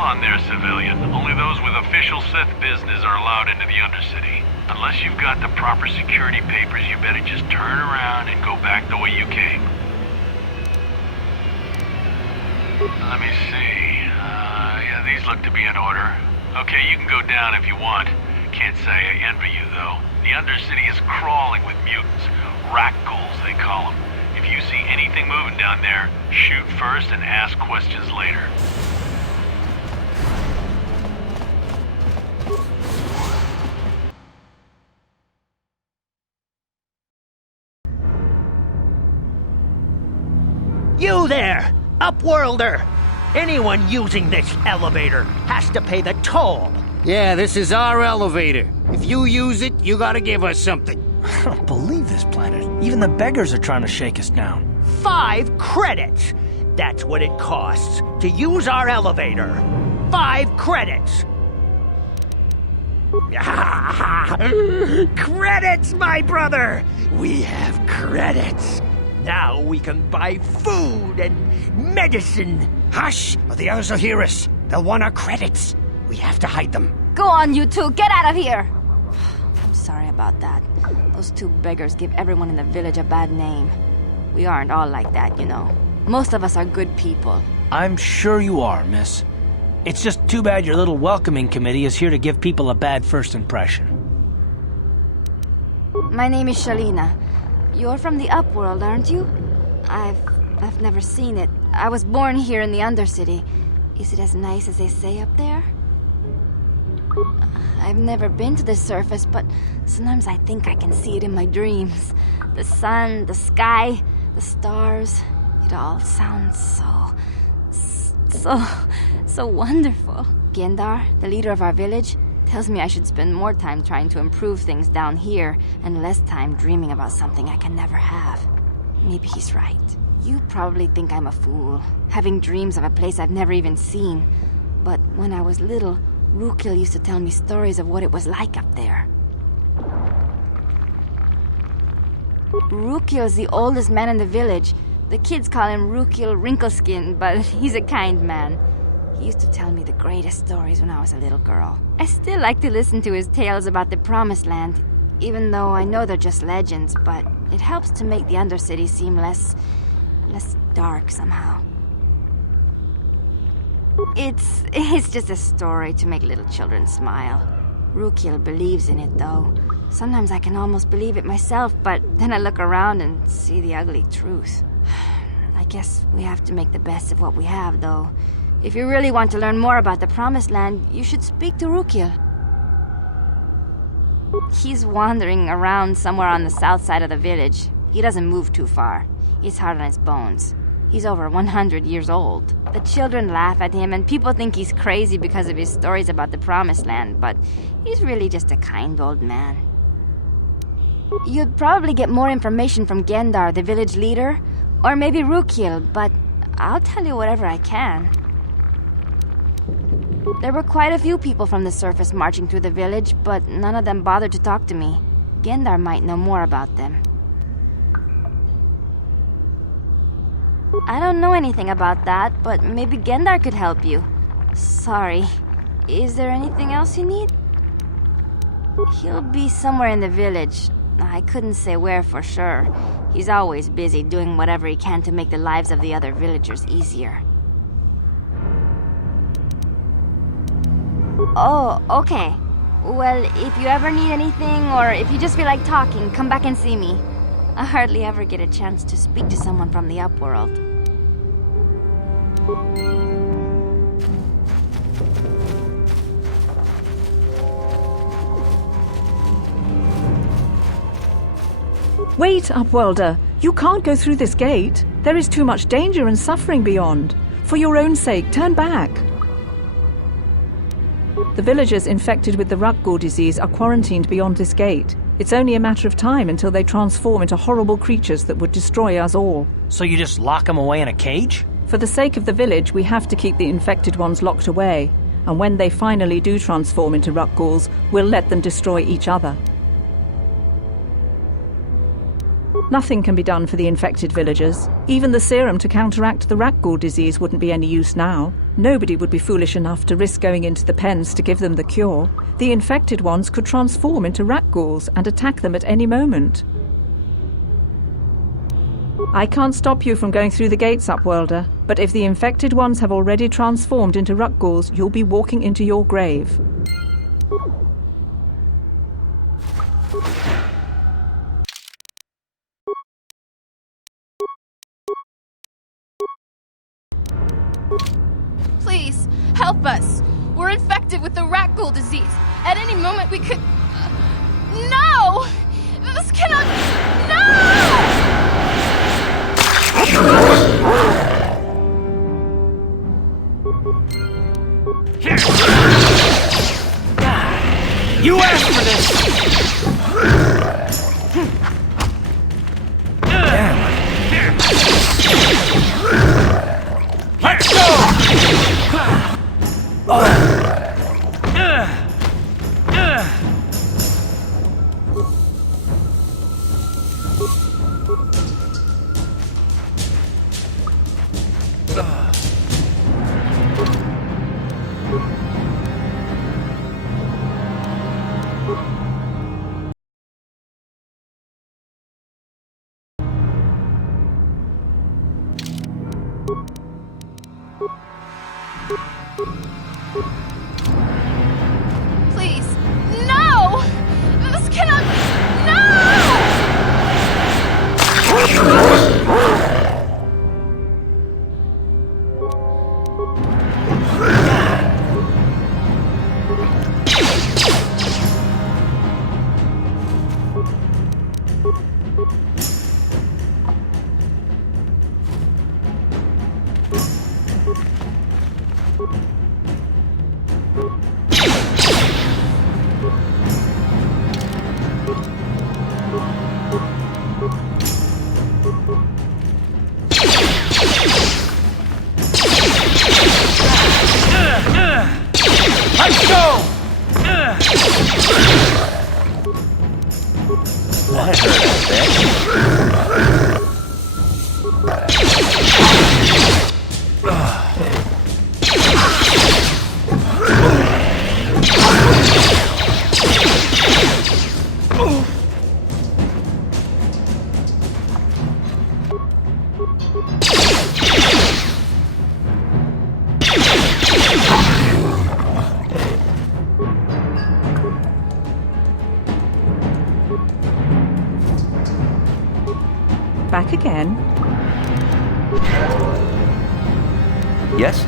Hold on there, civilian. Only those with official Sith business are allowed into the Undercity. Unless you've got the proper security papers, you better just turn around and go back the way you came. Let me see. Yeah, these look to be in order. Okay, you can go down if you want. Can't say I envy you, though. The Undercity is crawling with mutants. Rat ghouls, they call them. If you see anything moving down there, shoot first and ask questions later. You there, Upworlder! Anyone using this elevator has to pay the toll. Yeah, this is our elevator. If you use it, you gotta give us something. I don't believe this planet. Even the beggars are trying to shake us down. 5 credits! That's what it costs to use our elevator. 5 credits! Credits, my brother! We have credits. Now we can buy food and medicine. Hush, or the others will hear us. They'll want our credits. We have to hide them. Go on, you two. Get out of here. I'm sorry about that. Those 2 beggars give everyone in the village a bad name. We aren't all like that, you know. Most of us are good people. I'm sure you are, miss. It's just too bad your little welcoming committee is here to give people a bad first impression. My name is Shalina. You're from the Upworld, aren't you? I've never seen it. I was born here in the Undercity. Is it as nice as they say up there? I've never been to the surface, but sometimes I think I can see it in my dreams. The sun, the sky, the stars. It all sounds so wonderful. Gendar, the leader of our village, tells me I should spend more time trying to improve things down here and less time dreaming about something I can never have. Maybe he's right. You probably think I'm a fool, having dreams of a place I've never even seen. But when I was little, Rukil used to tell me stories of what it was like up there. Rukil's the oldest man in the village. The kids call him Rukil Wrinkleskin, but he's a kind man. He used to tell me the greatest stories when I was a little girl. I still like to listen to his tales about the Promised Land, even though I know they're just legends, but it helps to make the Undercity seem less dark somehow. It's just a story to make little children smile. Rukil believes in it, though. Sometimes I can almost believe it myself, but then I look around and see the ugly truth. I guess we have to make the best of what we have, though. If you really want to learn more about the Promised Land, you should speak to Rukil. He's wandering around somewhere on the south side of the village. He doesn't move too far. He's hard on his bones. He's over 100 years old. The children laugh at him, and people think he's crazy because of his stories about the Promised Land, but he's really just a kind old man. You'd probably get more information from Gendar, the village leader, or maybe Rukil, but I'll tell you whatever I can. There were quite a few people from the surface marching through the village, but none of them bothered to talk to me. Gendar might know more about them. I don't know anything about that, but maybe Gendar could help you. Sorry. Is there anything else you need? He'll be somewhere in the village. I couldn't say where for sure. He's always busy doing whatever he can to make the lives of the other villagers easier. Oh, okay. Well, if you ever need anything, or if you just feel like talking, come back and see me. I hardly ever get a chance to speak to someone from the Upworld. Wait, Upworlder. You can't go through this gate. There is too much danger and suffering beyond. For your own sake, turn back. The villagers infected with the Rukgul disease are quarantined beyond this gate. It's only a matter of time until they transform into horrible creatures that would destroy us all. So you just lock them away in a cage? For the sake of the village, we have to keep the infected ones locked away. And when they finally do transform into Rukguls, we'll let them destroy each other. Nothing can be done for the infected villagers. Even the serum to counteract the rat ghoul disease wouldn't be any use now. Nobody would be foolish enough to risk going into the pens to give them the cure. The infected ones could transform into rat ghouls and attack them at any moment. I can't stop you from going through the gates, Upworlder, but if the infected ones have already transformed into rat ghouls, you'll be walking into your grave. Please, help us. We're infected with the rat ghoul disease. At any moment we could... No! This cannot... No! You asked for this! Let's go! Please, no! This cannot... No! Let's go! That hurt a bit. Back again? Yes?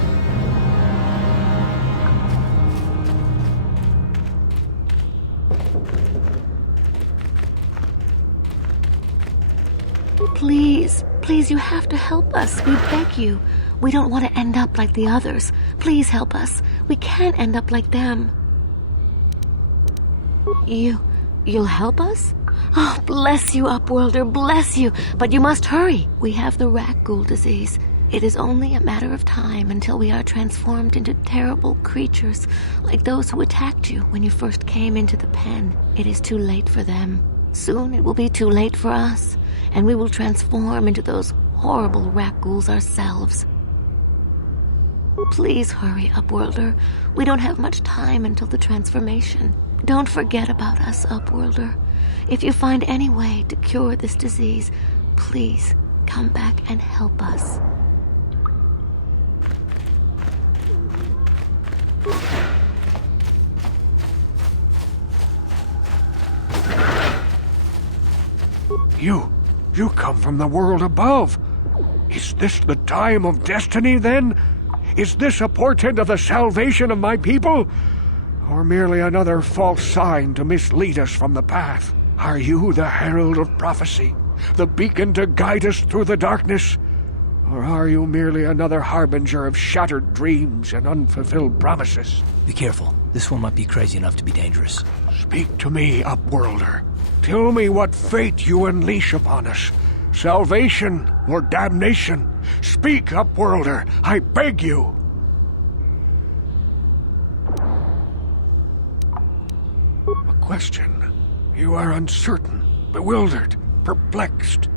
Please, please, you have to help us. We beg you. We don't want to end up like the others. Please help us. We can't end up like them. You'll help us? Oh, bless you, Upworlder, bless you. But you must hurry. We have the rat ghoul disease. It is only a matter of time until we are transformed into terrible creatures, like those who attacked you when you first came into the pen. It is too late for them. Soon it will be too late for us, and we will transform into those horrible rat ghouls ourselves. Please hurry, Upworlder. We don't have much time until the transformation. Don't forget about us, Upworlder. If you find any way to cure this disease, please come back and help us. You come from the world above. Is this the time of destiny, then? Is this a portent of the salvation of my people? Or merely another false sign to mislead us from the path? Are you the herald of prophecy, the beacon to guide us through the darkness? Or are you merely another harbinger of shattered dreams and unfulfilled promises? Be careful. This one might be crazy enough to be dangerous. Speak to me, Upworlder. Tell me what fate you unleash upon us. Salvation or damnation? Speak, Upworlder, I beg you. A question. You are uncertain, bewildered, perplexed.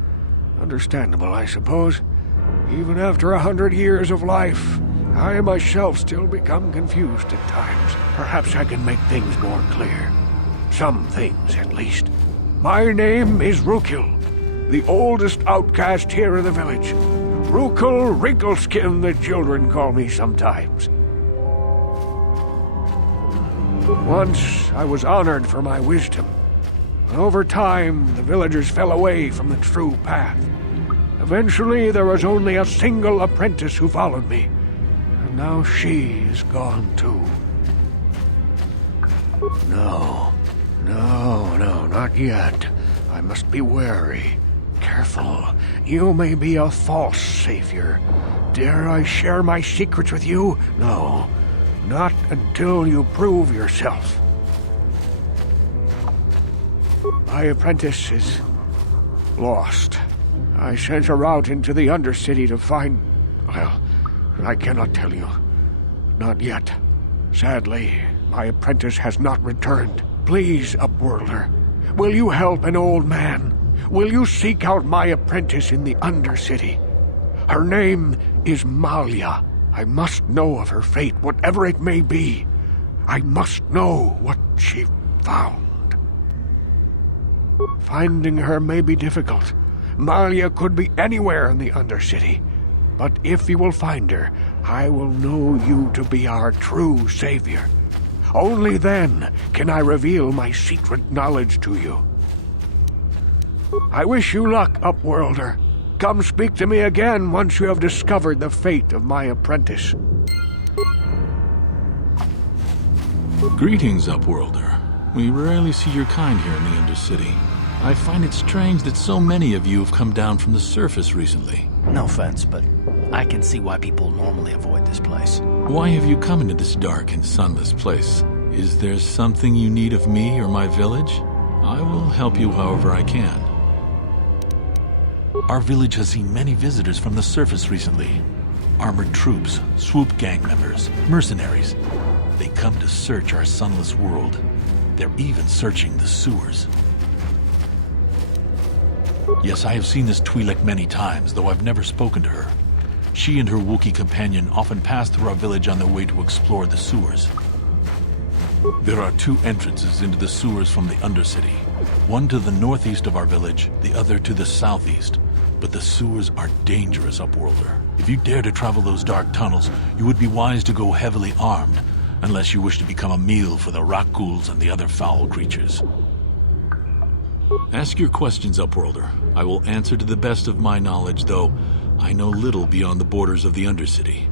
Understandable, I suppose. Even after 100 years of life, I myself still become confused at times. Perhaps I can make things more clear. Some things, at least. My name is Rukil, the oldest outcast here in the village. Rukil Wrinkleskin, the children call me sometimes. Once, I was honored for my wisdom. Over time, the villagers fell away from the true path. Eventually, there was only a single apprentice who followed me. And now she is gone too. No, not yet. I must be wary. Careful. You may be a false savior. Dare I share my secrets with you? No, not until you prove yourself. My apprentice is lost. I sent her out into the Undercity to find... Well, I cannot tell you. Not yet. Sadly, my apprentice has not returned. Please, Upworlder, will you help an old man? Will you seek out my apprentice in the Undercity? Her name is Malia. I must know of her fate, whatever it may be. I must know what she found. Finding her may be difficult. Malia could be anywhere in the Undercity. But if you will find her, I will know you to be our true savior. Only then can I reveal my secret knowledge to you. I wish you luck, Upworlder. Come speak to me again once you have discovered the fate of my apprentice. Greetings, Upworlder. We rarely see your kind here in the Undercity. I find it strange that so many of you have come down from the surface recently. No offense, but I can see why people normally avoid this place. Why have you come into this dark and sunless place? Is there something you need of me or my village? I will help you however I can. Our village has seen many visitors from the surface recently. Armored troops, swoop gang members, mercenaries. They come to search our sunless world. They're even searching the sewers. Yes, I have seen this Twi'lek many times, though I've never spoken to her. She and her Wookiee companion often pass through our village on their way to explore the sewers. There are two entrances into the sewers from the Undercity. One to the northeast of our village, the other to the southeast. But the sewers are dangerous, Upworlder. If you dare to travel those dark tunnels, you would be wise to go heavily armed, unless you wish to become a meal for the rock ghouls and the other foul creatures. Ask your questions, Upworlder. I will answer to the best of my knowledge, though I know little beyond the borders of the Undercity.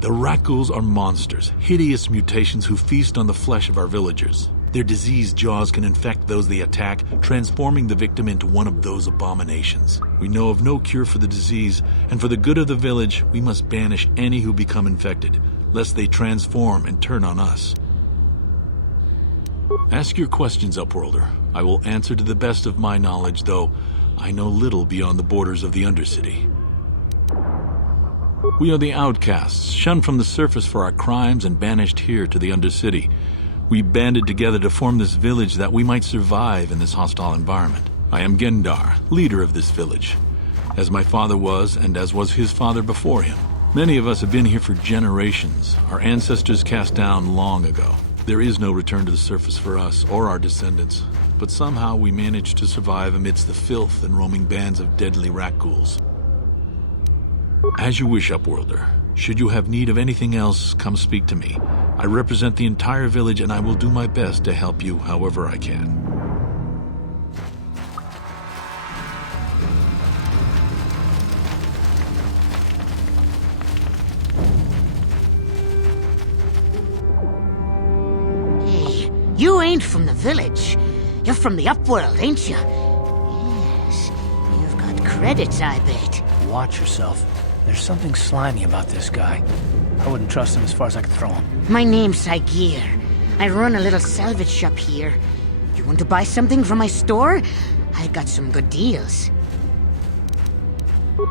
The rat ghouls are monsters, hideous mutations who feast on the flesh of our villagers. Their diseased jaws can infect those they attack, transforming the victim into one of those abominations. We know of no cure for the disease, and for the good of the village, we must banish any who become infected, lest they transform and turn on us. Ask your questions, Upworlder. I will answer to the best of my knowledge, though I know little beyond the borders of the Undercity. We are the outcasts, shunned from the surface for our crimes and banished here to the Undercity. We banded together to form this village that we might survive in this hostile environment. I am Gendar, leader of this village, as my father was and as was his father before him. Many of us have been here for generations, our ancestors cast down long ago. There is no return to the surface for us or our descendants, but somehow we managed to survive amidst the filth and roaming bands of deadly rat ghouls. As you wish, Upworlder. Should you have need of anything else, come speak to me. I represent the entire village and I will do my best to help you however I can. Hey, you ain't from the village. You're from the Upworld, ain't you? Yes, you've got credits, I bet. Watch yourself. There's something slimy about this guy. I wouldn't trust him as far as I could throw him. My name's Saigir. I run a little salvage shop here. You want to buy something from my store? I got some good deals.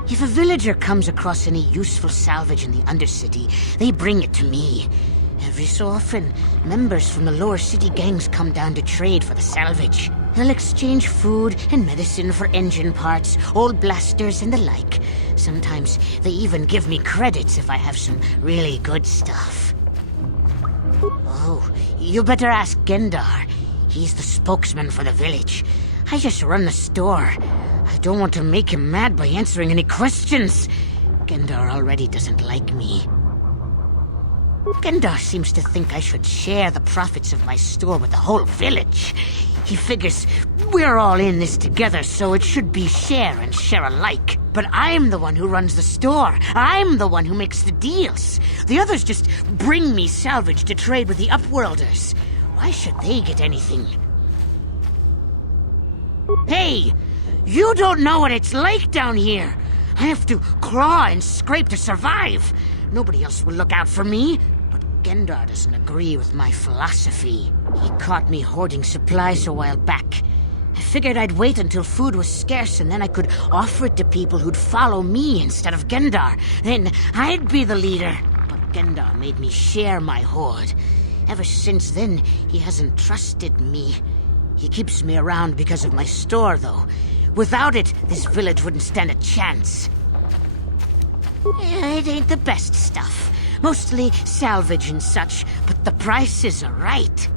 If a villager comes across any useful salvage in the Undercity, they bring it to me. Every so often, members from the lower city gangs come down to trade for the salvage. They'll exchange food and medicine for engine parts, old blasters, and the like. Sometimes they even give me credits if I have some really good stuff. Oh, you better ask Gendar. He's the spokesman for the village. I just run the store. I don't want to make him mad by answering any questions. Gendar already doesn't like me. Gendar seems to think I should share the profits of my store with the whole village. He figures we're all in this together, so it should be share and share alike. But I'm the one who runs the store. I'm the one who makes the deals. The others just bring me salvage to trade with the Upworlders. Why should they get anything? Hey! You don't know what it's like down here. I have to claw and scrape to survive. Nobody else will look out for me. But Gendar doesn't agree with my philosophy. He caught me hoarding supplies a while back. I figured I'd wait until food was scarce and then I could offer it to people who'd follow me instead of Gendar. Then I'd be the leader. But Gendar made me share my hoard. Ever since then, he hasn't trusted me. He keeps me around because of my store, though. Without it, this village wouldn't stand a chance. It ain't the best stuff. Mostly salvage and such, but the prices are right.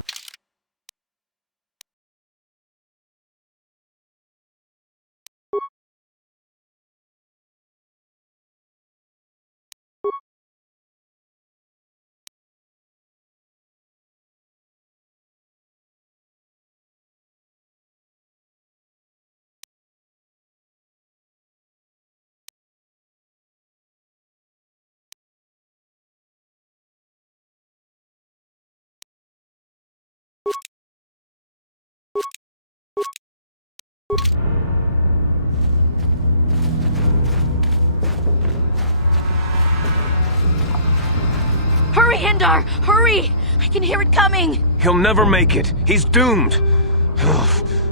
Hurry, Hendar! Hurry! I can hear it coming! He'll never make it. He's doomed.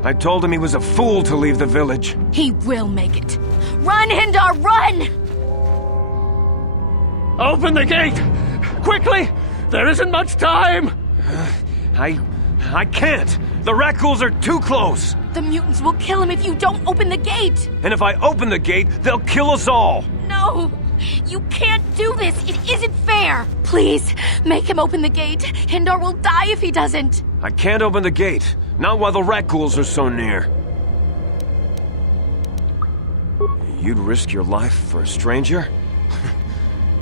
I told him he was a fool to leave the village. He will make it. Run, Hendar, run! Open the gate! Quickly! There isn't much time! I can't. The Rakghouls are too close. The mutants will kill him if you don't open the gate! And if I open the gate, they'll kill us all. No! You can't do this! It isn't fair! Please, make him open the gate. Hendar will die if he doesn't. I can't open the gate. Not while the Rakghouls are so near. You'd risk your life for a stranger?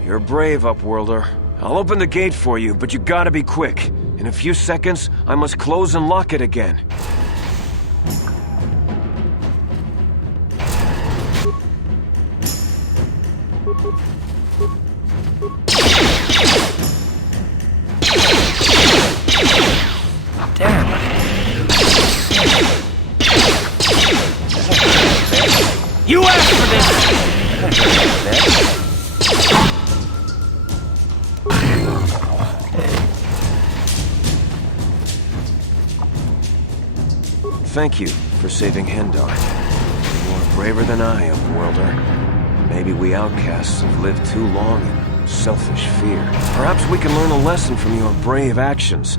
You're brave, Upworlder. I'll open the gate for you, but you gotta be quick. In a few seconds, I must close and lock it again. You asked for this! Thank you for saving Hendar. You are braver than I, Upworlder. Maybe we outcasts have lived too long in selfish fear. Perhaps we can learn a lesson from your brave actions.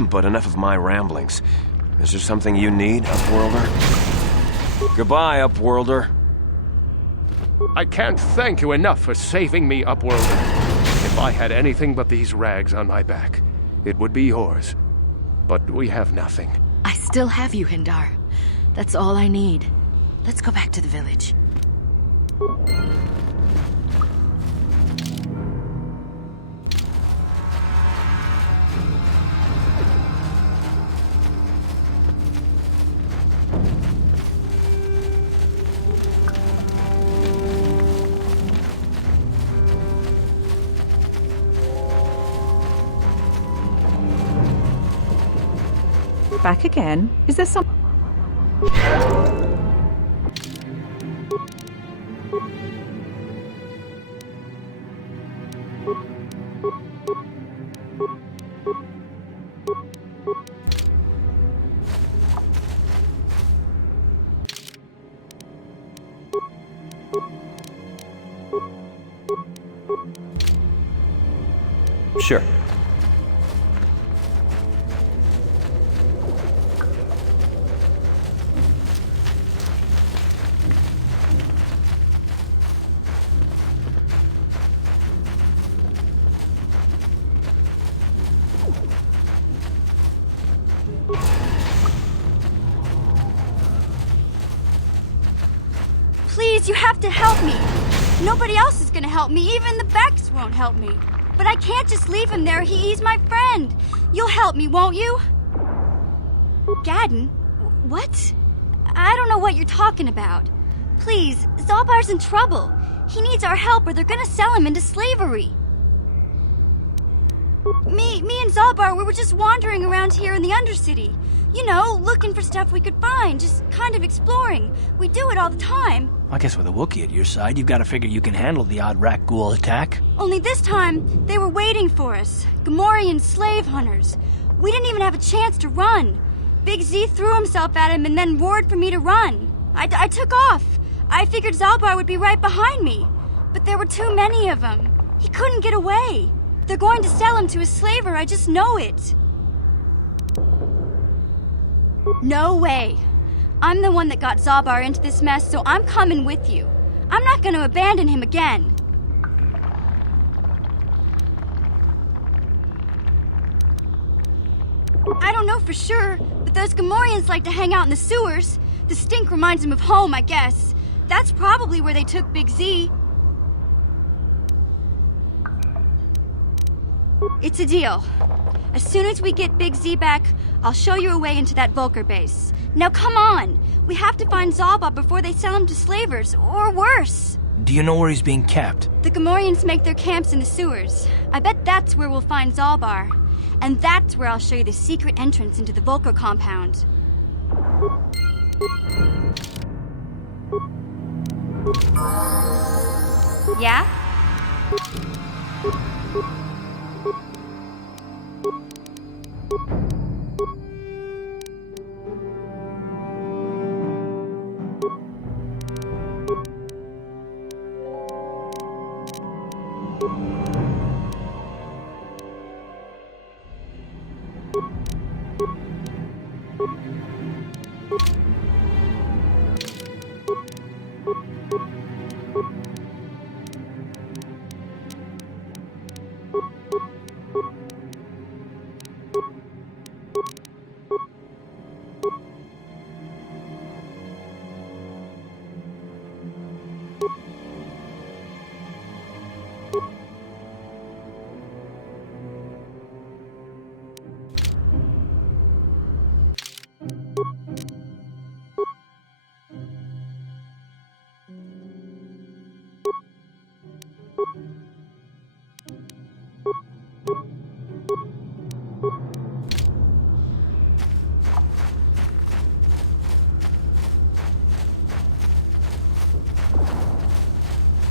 But enough of my ramblings. Is there something you need, Upworlder? Goodbye, Upworlder. I can't thank you enough for saving me, Upworlder. If I had anything but these rags on my back, it would be yours. But we have nothing. I still have you, Hendar. That's all I need. Let's go back to the village. Back again? Is there some... Sure. Please, you have to help me. Nobody else is gonna help me. Even the Becks won't help me. But I can't just leave him there. He's my friend. You'll help me, won't you? Gadden? What? I don't know what you're talking about. Please, Zalbar's in trouble. He needs our help or they're gonna sell him into slavery. Me and Zalbar, we were just wandering around here in the Undercity. You know, looking for stuff we could find, just kind of exploring. We do it all the time. I guess with a Wookiee at your side, you've got to figure you can handle the odd rat ghoul attack. Only this time, they were waiting for us. Gamorrean slave hunters. We didn't even have a chance to run. Big Z threw himself at him and then roared for me to run. I took off. I figured Zalbar would be right behind me. But there were too many of them. He couldn't get away. They're going to sell him to a slaver, I just know it. No way. I'm the one that got Zalbar into this mess, so I'm coming with you. I'm not going to abandon him again. I don't know for sure, but those Gamorreans like to hang out in the sewers. The stink reminds them of home, I guess. That's probably where they took Big Z. It's a deal. As soon as we get Big Z back, I'll show you a way into that Volker base. Now come on! We have to find Zalbar before they sell him to slavers, or worse. Do you know where he's being kept? The Gamorreans make their camps in the sewers. I bet that's where we'll find Zalbar. And that's where I'll show you the secret entrance into the Volker compound. Yeah?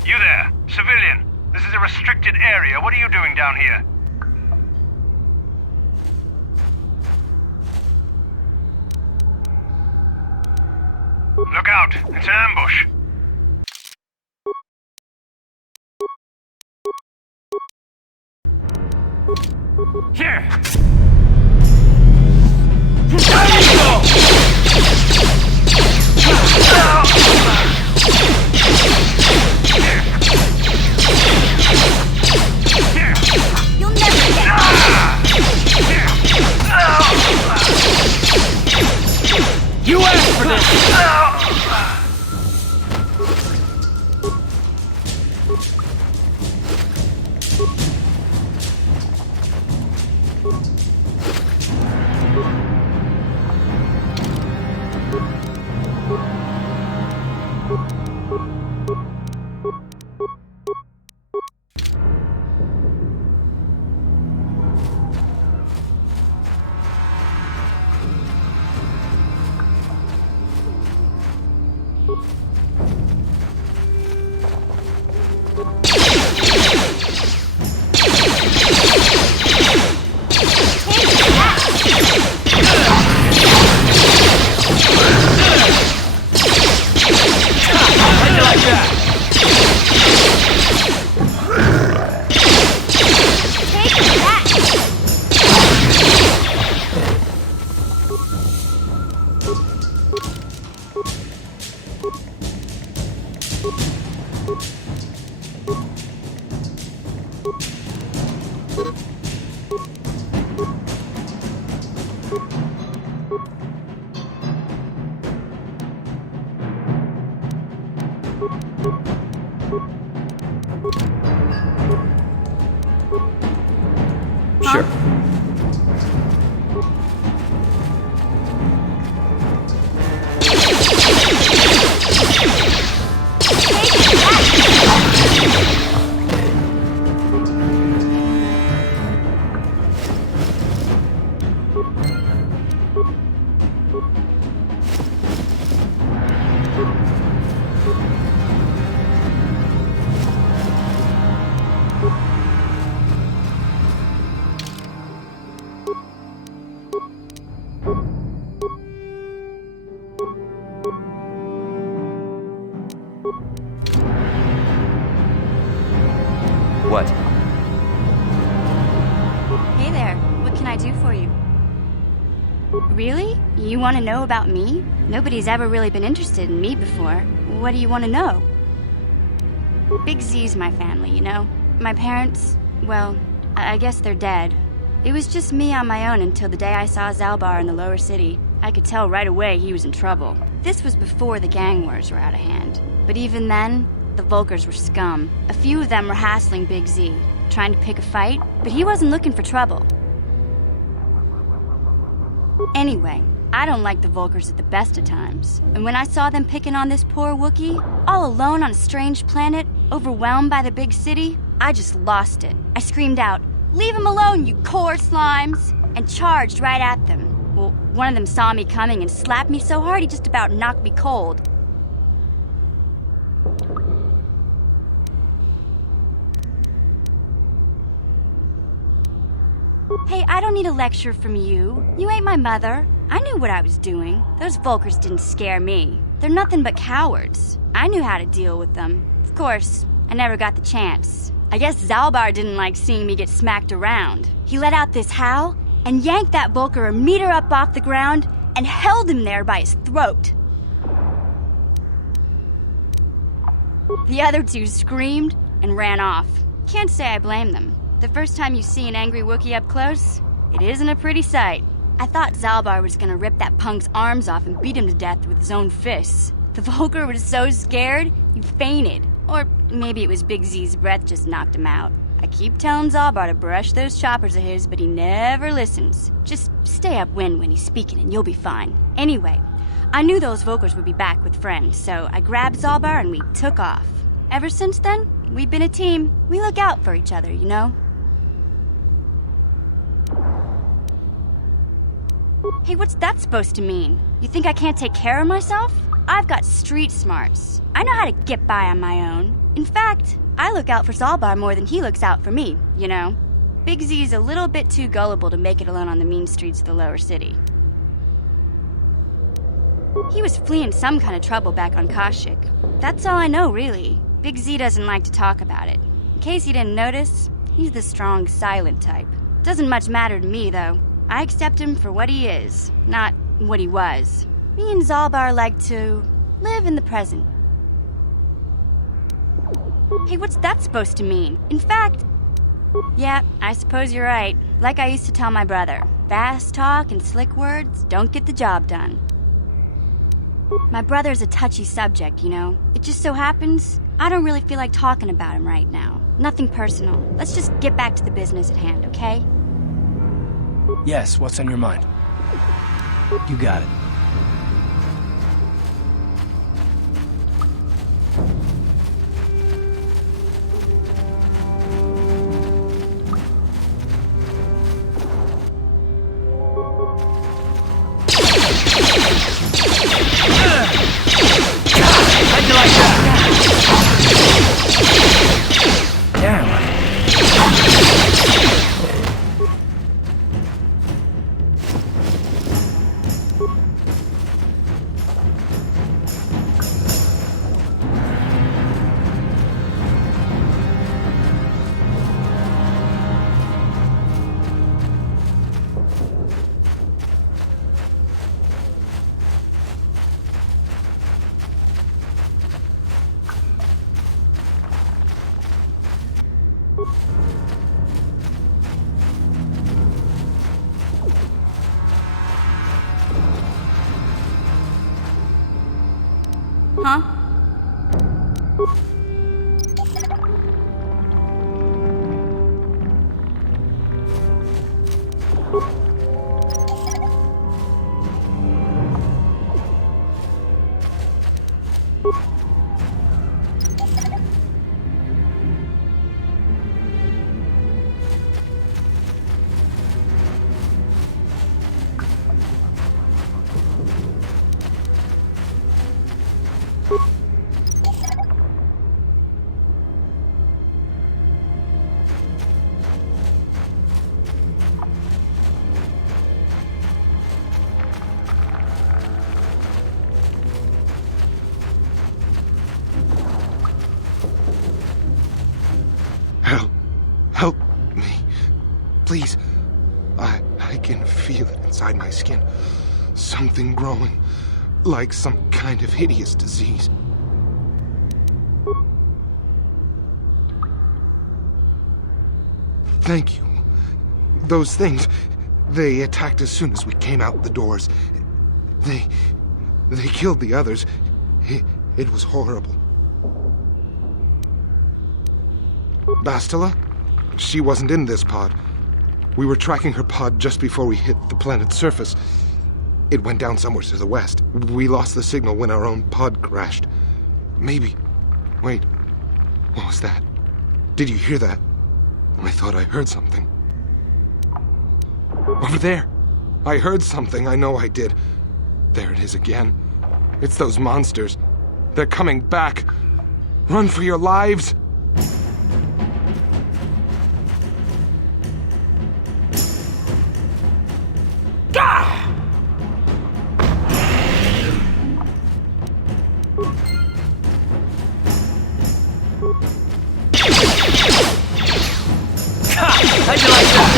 You there, civilian. This is a restricted area. What are you doing down here? Look out! It's an ambush! Here! You'll never get You asked for this! What? Hey there, what can I do for you? Really? You want to know about me? Nobody's ever really been interested in me before. What do you want to know? Big Z's my family, you know? My parents, well, I guess they're dead. It was just me on my own until the day I saw Zalbar in the lower city. I could tell right away he was in trouble. This was before the gang wars were out of hand. But even then, the Volkers were scum. A few of them were hassling Big Z, trying to pick a fight, but he wasn't looking for trouble. Anyway, I don't like the Volkers at the best of times. And when I saw them picking on this poor Wookiee, all alone on a strange planet, overwhelmed by the big city, I just lost it. I screamed out, "Leave him alone, you KotOR slimes!" and charged right at them. Well, one of them saw me coming and slapped me so hard he just about knocked me cold. Hey, I don't need a lecture from you. You ain't my mother. I knew what I was doing. Those Volkers didn't scare me. They're nothing but cowards. I knew how to deal with them. Of course, I never got the chance. I guess Zalbar didn't like seeing me get smacked around. He let out this howl and yanked that Volker a meter up off the ground and held him there by his throat. The other two screamed and ran off. Can't say I blame them. The first time you see an angry Wookiee up close, it isn't a pretty sight. I thought Zalbar was gonna rip that punk's arms off and beat him to death with his own fists. The Volker was so scared, he fainted. Or maybe it was Big Z's breath just knocked him out. I keep telling Zalbar to brush those choppers of his, but he never listens. Just stay upwind when he's speaking and you'll be fine. Anyway, I knew those Volkers would be back with friends, so I grabbed Zalbar and we took off. Ever since then, we've been a team. We look out for each other, you know? Hey, what's that supposed to mean? You think I can't take care of myself? I've got street smarts. I know how to get by on my own. In fact, I look out for Zalbar more than he looks out for me, you know? Big Z's a little bit too gullible to make it alone on the mean streets of the lower city. He was fleeing some kind of trouble back on Kashyyyk. That's all I know, really. Big Z doesn't like to talk about it. In case you didn't notice, he's the strong, silent type. Doesn't much matter to me, though. I accept him for what he is, not what he was. Me and Zalbar like to live in the present. Hey, what's that supposed to mean? In fact, yeah, I suppose you're right. Like I used to tell my brother, fast talk and slick words don't get the job done. My brother's a touchy subject, you know? It just so happens I don't really feel like talking about him right now. Nothing personal. Let's just get back to the business at hand, okay? Yes, what's on your mind? You got it. How'd you like that? Damn. Huh? Help me. Please. I can feel it inside my skin. Something growing. Like some kind of hideous disease. Thank you. Those things, they attacked as soon as we came out the doors. They killed the others. It was horrible. Bastila? She wasn't in this pod. We were tracking her pod just before we hit the planet's surface. It went down somewhere to the west. We lost the signal when our own pod crashed. Maybe... Wait. What was that? Did you hear that? I thought I heard something. Over there! I heard something, I know I did. There it is again. It's those monsters. They're coming back. Run for your lives! How'd you like that?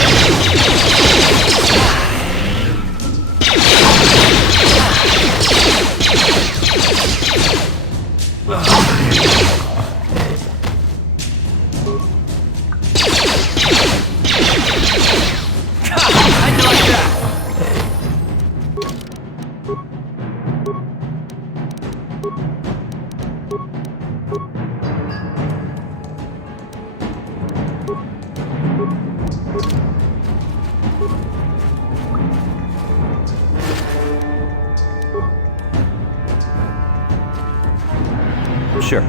Sure.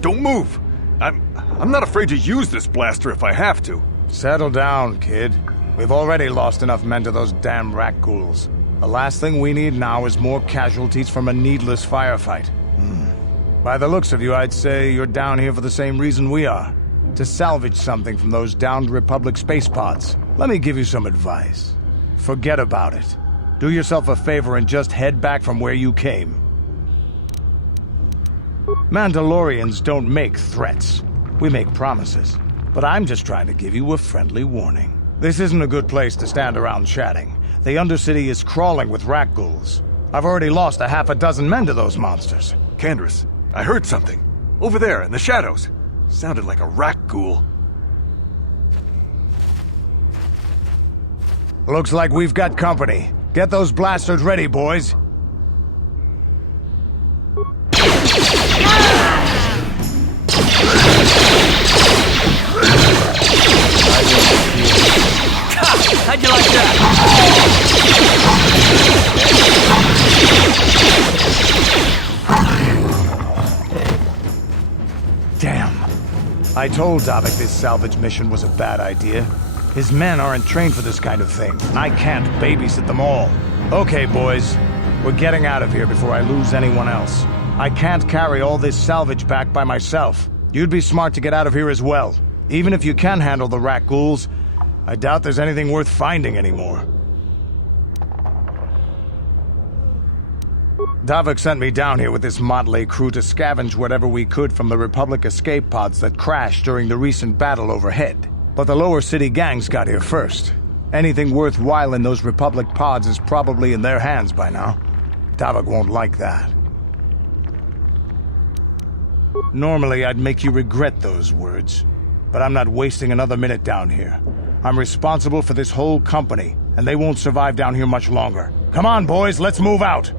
Don't move! I'm not afraid to use this blaster if I have to. Settle down, kid. We've already lost enough men to those damn rat ghouls. The last thing we need now is more casualties from a needless firefight. By the looks of you, I'd say you're down here for the same reason we are. To salvage something from those downed Republic space pods. Let me give you some advice. Forget about it. Do yourself a favor and just head back from where you came. Mandalorians don't make threats. We make promises. But I'm just trying to give you a friendly warning. This isn't a good place to stand around chatting. The Undercity is crawling with rat ghouls. I've already lost a half a dozen men to those monsters. Candace, I heard something. Over there, in the shadows. Sounded like a rat ghoul. Looks like we've got company. Get those blasters ready, boys. How'd you like that? Damn. I told Davik this salvage mission was a bad idea. His men aren't trained for this kind of thing, and I can't babysit them all. Okay, boys. We're getting out of here before I lose anyone else. I can't carry all this salvage back by myself. You'd be smart to get out of here as well. Even if you can handle the rat ghouls, I doubt there's anything worth finding anymore. Davik sent me down here with this motley crew to scavenge whatever we could from the Republic escape pods that crashed during the recent battle overhead. But the lower city gangs got here first. Anything worthwhile in those Republic pods is probably in their hands by now. Davik won't like that. Normally, I'd make you regret those words. But I'm not wasting another minute down here. I'm responsible for this whole company, and they won't survive down here much longer. Come on, boys, let's move out.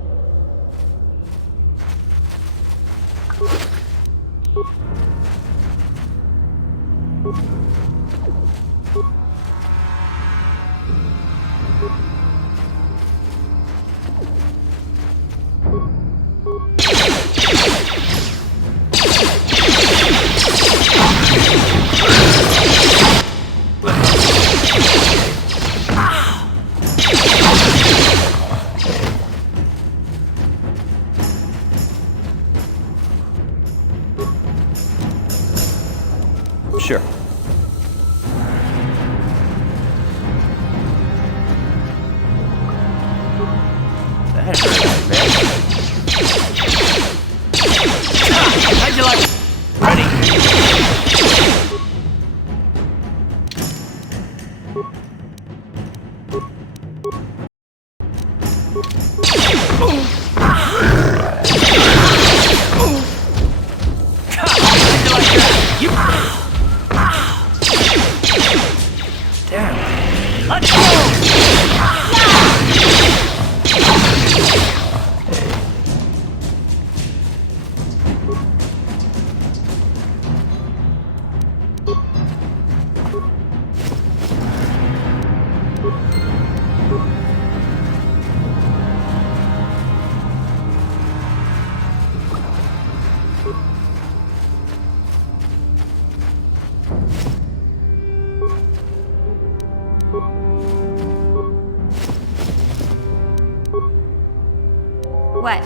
Sure. How'd you like it? Ready? Let's go! What?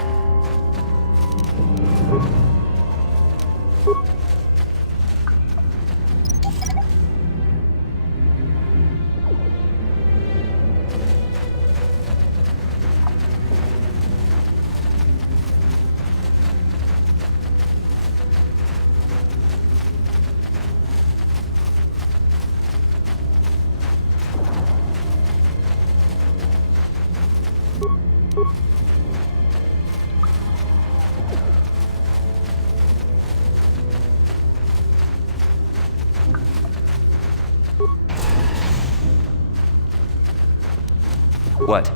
What?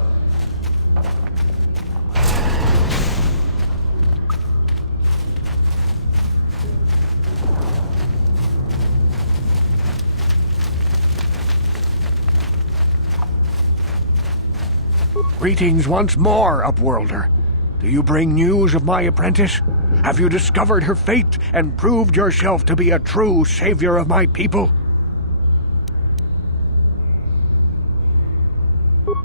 Greetings once more, Upworlder. Do you bring news of my apprentice? Have you discovered her fate and proved yourself to be a true savior of my people?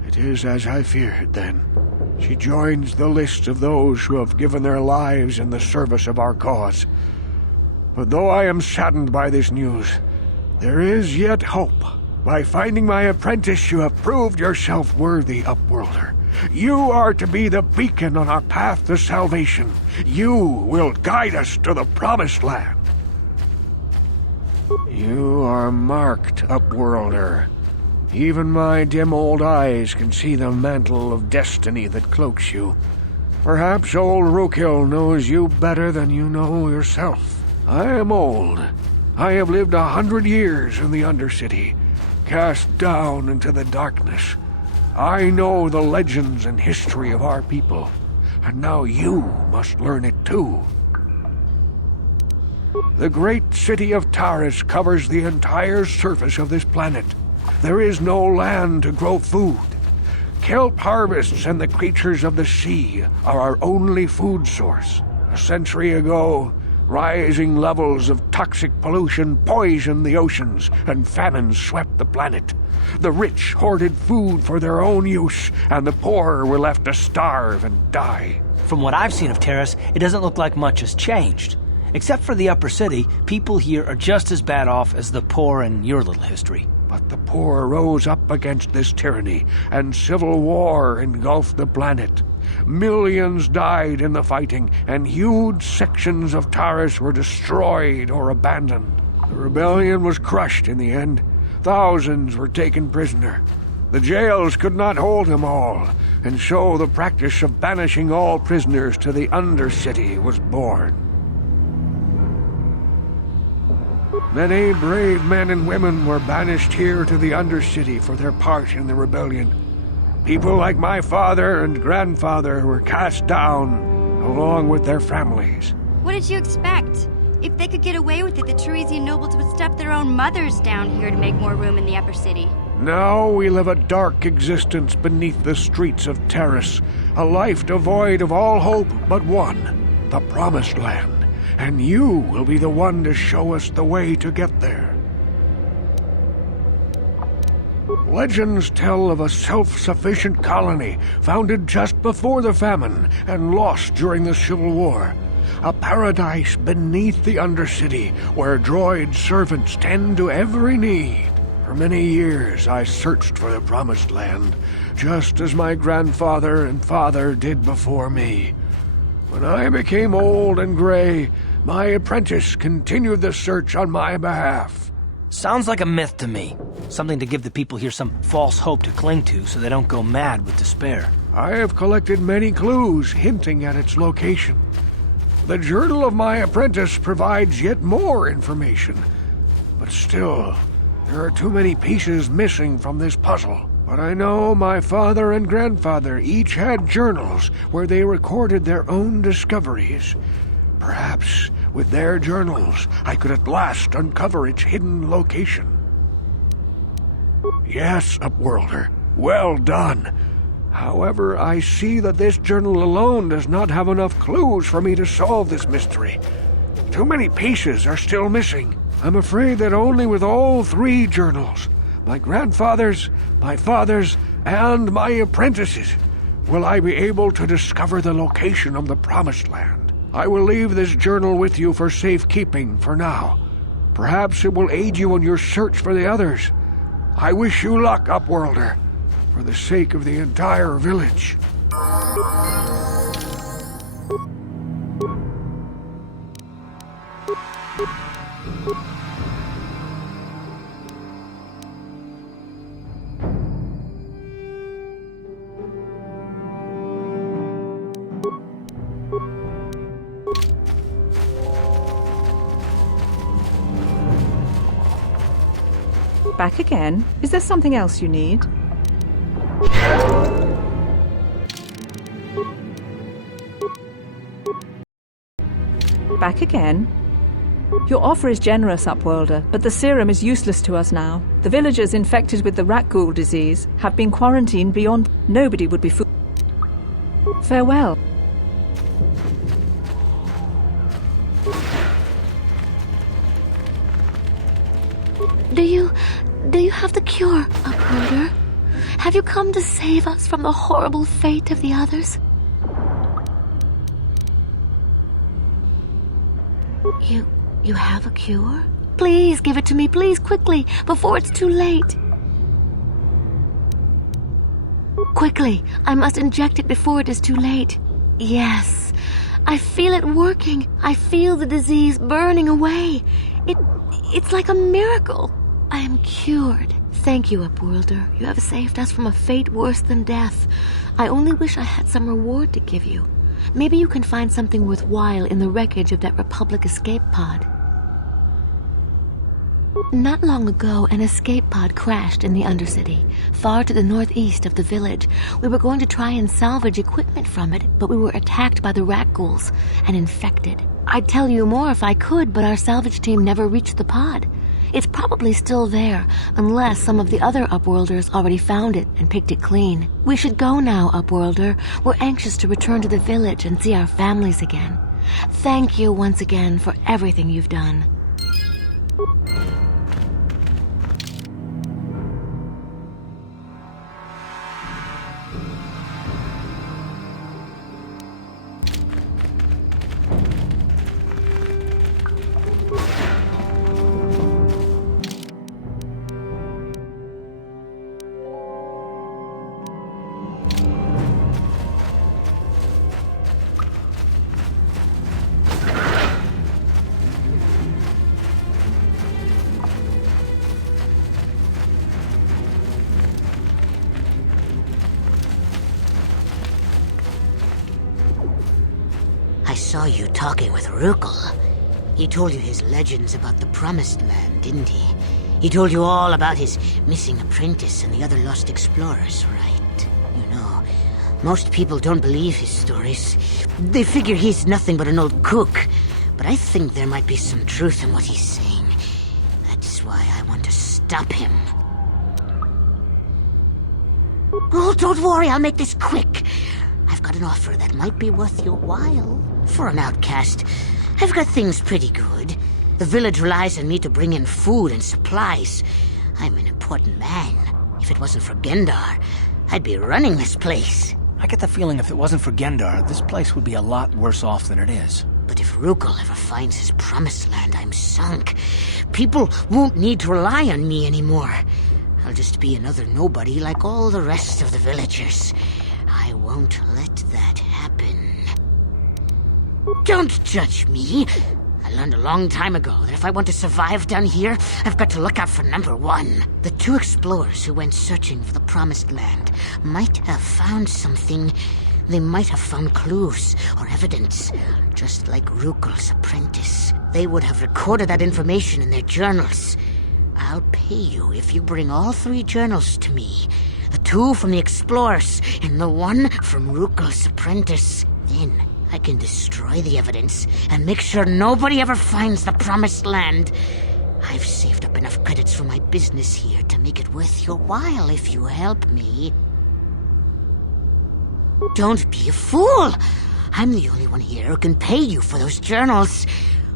It is as I feared, then. She joins the list of those who have given their lives in the service of our cause. But though I am saddened by this news, there is yet hope. By finding my apprentice, you have proved yourself worthy, Upworlder. You are to be the beacon on our path to salvation. You will guide us to the promised land. You are marked, Upworlder. Even my dim old eyes can see the mantle of destiny that cloaks you. Perhaps old Rookhill knows you better than you know yourself. I am old. I have lived 100 years in the Undercity, cast down into the darkness. I know the legends and history of our people, and now you must learn it too. The great city of Taris covers the entire surface of this planet. There is no land to grow food. Kelp harvests and the creatures of the sea are our only food source. A century ago, rising levels of toxic pollution poisoned the oceans, and famine swept the planet. The rich hoarded food for their own use, and the poor were left to starve and die. From what I've seen of Taris, it doesn't look like much has changed. Except for the upper city, people here are just as bad off as the poor in your little history. But the poor rose up against this tyranny, and civil war engulfed the planet. Millions died in the fighting, and huge sections of Taris were destroyed or abandoned. The rebellion was crushed in the end. Thousands were taken prisoner. The jails could not hold them all, and so the practice of banishing all prisoners to the Undercity was born. Many brave men and women were banished here to the Undercity for their part in the rebellion. People like my father and grandfather were cast down, along with their families. What did you expect? If they could get away with it, the Tarisian nobles would stuff their own mothers down here to make more room in the upper city. Now we live a dark existence beneath the streets of Taris, a life devoid of all hope but one, the Promised Land. And you will be the one to show us the way to get there. Legends tell of a self-sufficient colony founded just before the famine and lost during the Civil War. A paradise beneath the Undercity where droid servants tend to every need. For many years I searched for the Promised Land, just as my grandfather and father did before me. When I became old and gray, my apprentice continued the search on my behalf. Sounds like a myth to me. Something to give the people here some false hope to cling to so they don't go mad with despair. I have collected many clues hinting at its location. The journal of my apprentice provides yet more information. But still, there are too many pieces missing from this puzzle. But I know my father and grandfather each had journals where they recorded their own discoveries. Perhaps with their journals, I could at last uncover its hidden location. Yes, Upworlder, well done. However, I see that this journal alone does not have enough clues for me to solve this mystery. Too many pieces are still missing. I'm afraid that only with all three journals, my grandfather's, my father's, and my apprentice's, will I be able to discover the location of the Promised Land. I will leave this journal with you for safekeeping for now. Perhaps it will aid you in your search for the others. I wish you luck, Upworlder, for the sake of the entire village. Back again? Is there something else you need? Back again? Your offer is generous, Upworlder, but the serum is useless to us now. The villagers infected with the rat ghoul disease have been quarantined beyond... Nobody would be Farewell. Do you have the cure, Upworlder? Have you come to save us from the horrible fate of the others? You have a cure? Please give it to me, please, quickly, before it's too late. Quickly, I must inject it before it is too late. Yes, I feel it working. I feel the disease burning away. It's like a miracle. I am cured. Thank you, Upworlder. You have saved us from a fate worse than death. I only wish I had some reward to give you. Maybe you can find something worthwhile in the wreckage of that Republic escape pod. Not long ago, an escape pod crashed in the Undercity, far to the northeast of the village. We were going to try and salvage equipment from it, but we were attacked by the rat ghouls and infected. I'd tell you more if I could, but our salvage team never reached the pod. It's probably still there, unless some of the other Upworlders already found it and picked it clean. We should go now, Upworlder. We're anxious to return to the village and see our families again. Thank you once again for everything you've done. I saw you talking with Rukel. He told you his legends about the Promised Land, didn't he? He told you all about his missing apprentice and the other lost explorers, right? You know, most people don't believe his stories. They figure he's nothing but an old cook. But I think there might be some truth in what he's saying. That's why I want to stop him. Oh, don't worry, I'll make this quick. I've got an offer that might be worth your while. For an outcast, I've got things pretty good. The village relies on me to bring in food and supplies. I'm an important man. If it wasn't for Gendar, I'd be running this place. I get the feeling if it wasn't for Gendar, this place would be a lot worse off than it is. But if Rukul ever finds his promised land, I'm sunk. People won't need to rely on me anymore. I'll just be another nobody like all the rest of the villagers. I won't let that happen. Don't judge me. I learned a long time ago that if I want to survive down here, I've got to look out for number one. The two explorers who went searching for the promised land might have found something. They might have found clues or evidence, just like Rukul's apprentice. They would have recorded that information in their journals. I'll pay you if you bring all 3 journals to me. The 2 from the explorers and the 1 from Rukul's apprentice. Then I can destroy the evidence and make sure nobody ever finds the promised land. I've saved up enough credits for my business here to make it worth your while if you help me. Don't be a fool! I'm the only one here who can pay you for those journals.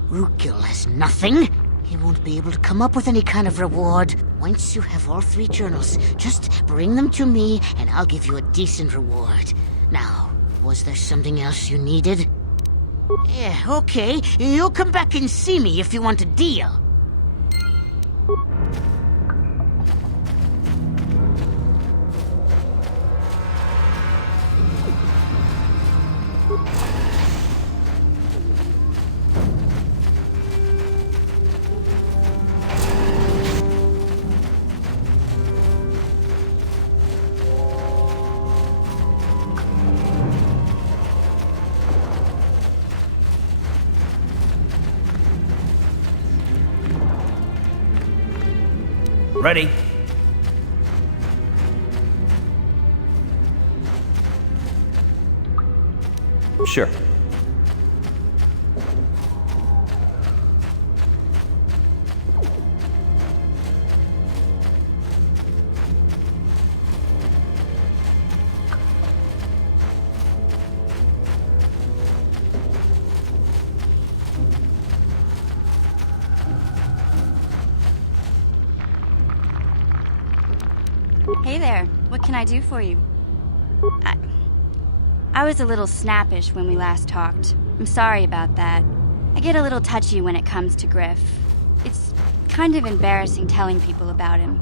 Rukul has nothing. He won't be able to come up with any kind of reward. Once you have all 3 journals, just bring them to me and I'll give you a decent reward. Now, was there something else you needed? Yeah, okay. You'll come back and see me if you want a deal. Ready? Sure. Hey there, what can I do for you? I was a little snappish when we last talked. I'm sorry about that. I get a little touchy when it comes to Griff. It's kind of embarrassing telling people about him.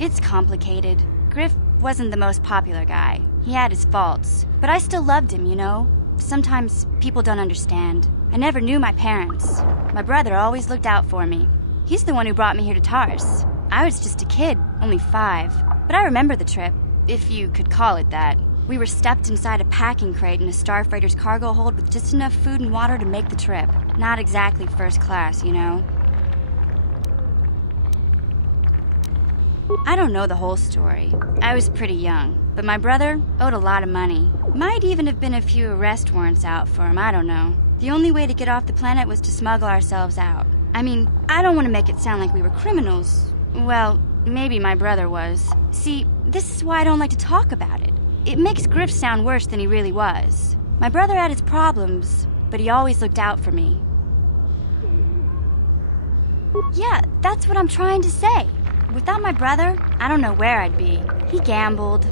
It's complicated. Griff wasn't the most popular guy. He had his faults. But I still loved him, you know? Sometimes people don't understand. I never knew my parents. My brother always looked out for me. He's the one who brought me here to Taris. I was just a kid, only 5. But I remember the trip, if you could call it that. We were stuffed inside a packing crate in a starfreighter's cargo hold with just enough food and water to make the trip. Not exactly first class, you know? I don't know the whole story. I was pretty young, but my brother owed a lot of money. Might even have been a few arrest warrants out for him, I don't know. The only way to get off the planet was to smuggle ourselves out. I mean, I don't want to make it sound like we were criminals. Well, maybe my brother was. See, this is why I don't like to talk about it. It makes Griff sound worse than he really was. My brother had his problems, but he always looked out for me. Yeah, that's what I'm trying to say. Without my brother, I don't know where I'd be. He gambled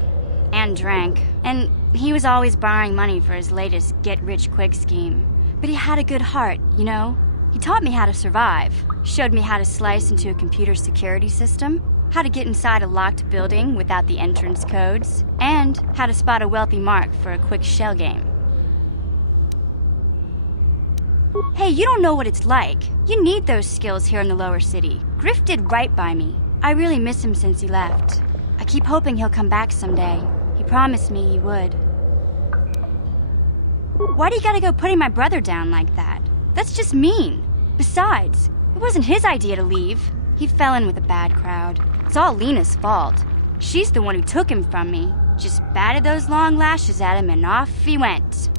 and drank, and he was always borrowing money for his latest get-rich-quick scheme. But he had a good heart, you know? He taught me how to survive, showed me how to slice into a computer security system, how to get inside a locked building without the entrance codes, and how to spot a wealthy mark for a quick shell game. Hey, you don't know what it's like. You need those skills here in the lower city. Griff did right by me. I really miss him since he left. I keep hoping he'll come back someday. He promised me he would. Why do you gotta go putting my brother down like that? That's just mean. Besides, it wasn't his idea to leave. He fell in with a bad crowd. It's all Lena's fault. She's the one who took him from me. Just batted those long lashes at him and off he went.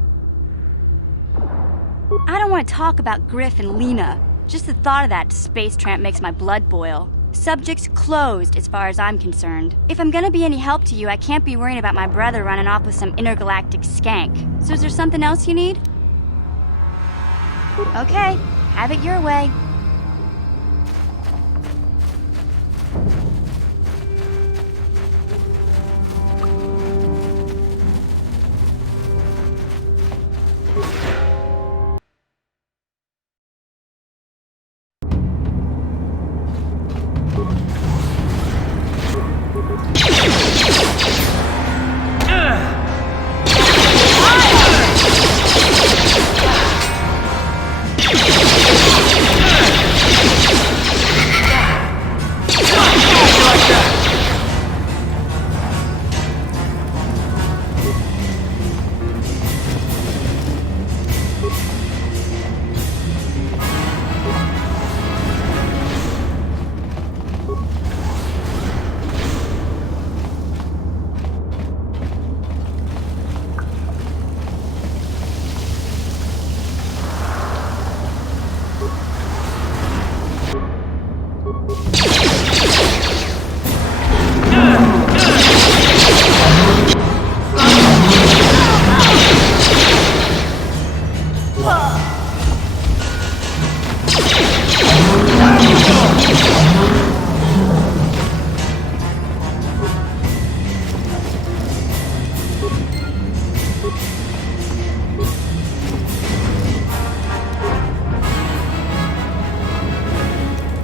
I don't want to talk about Griff and Lena. Just the thought of that space tramp makes my blood boil. Subject closed as far as I'm concerned. If I'm gonna be any help to you, I can't be worrying about my brother running off with some intergalactic skank. So is there something else you need? Okay, have it your way.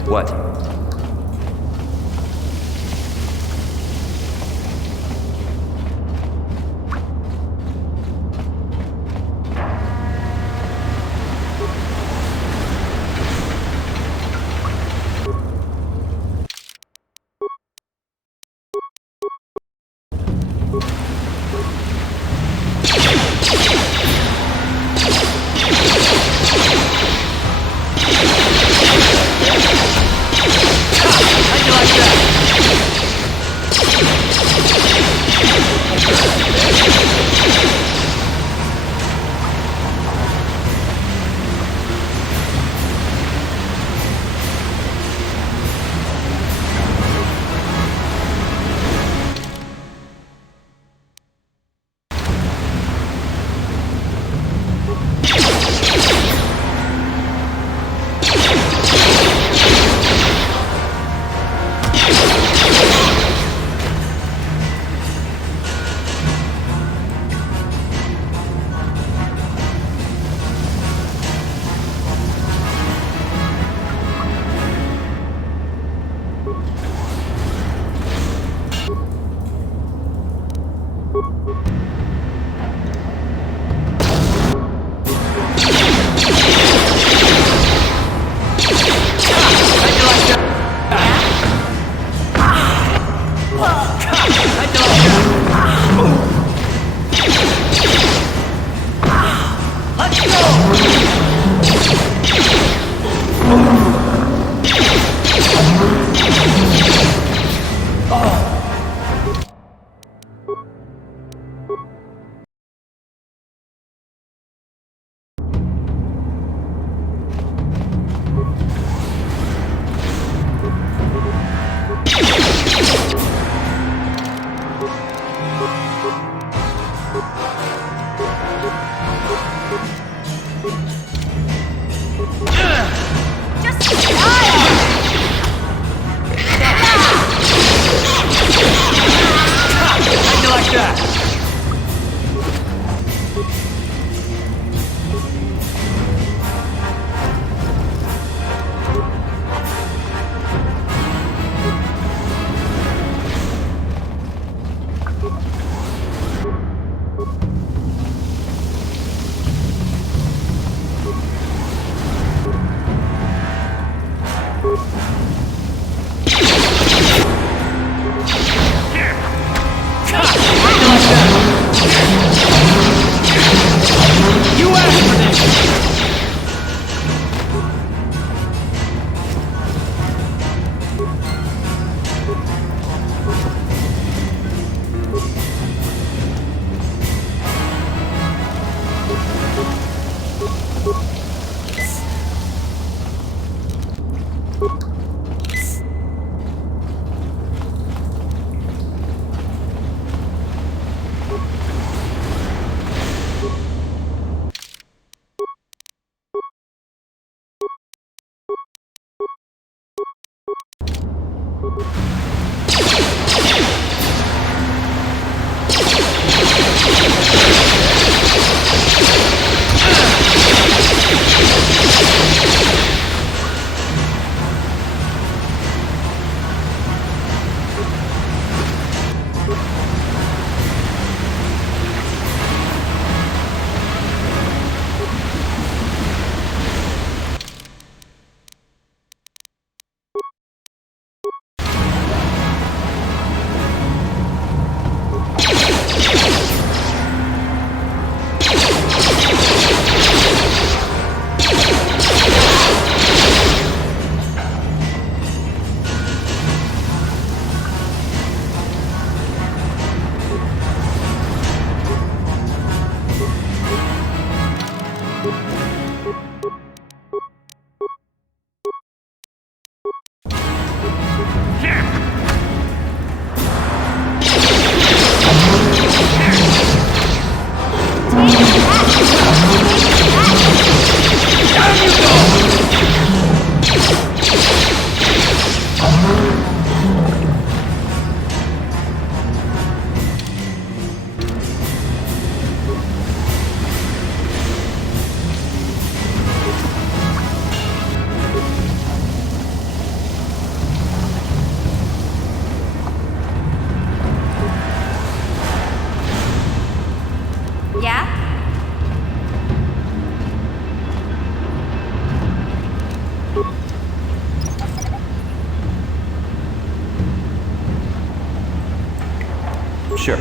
What? Sure.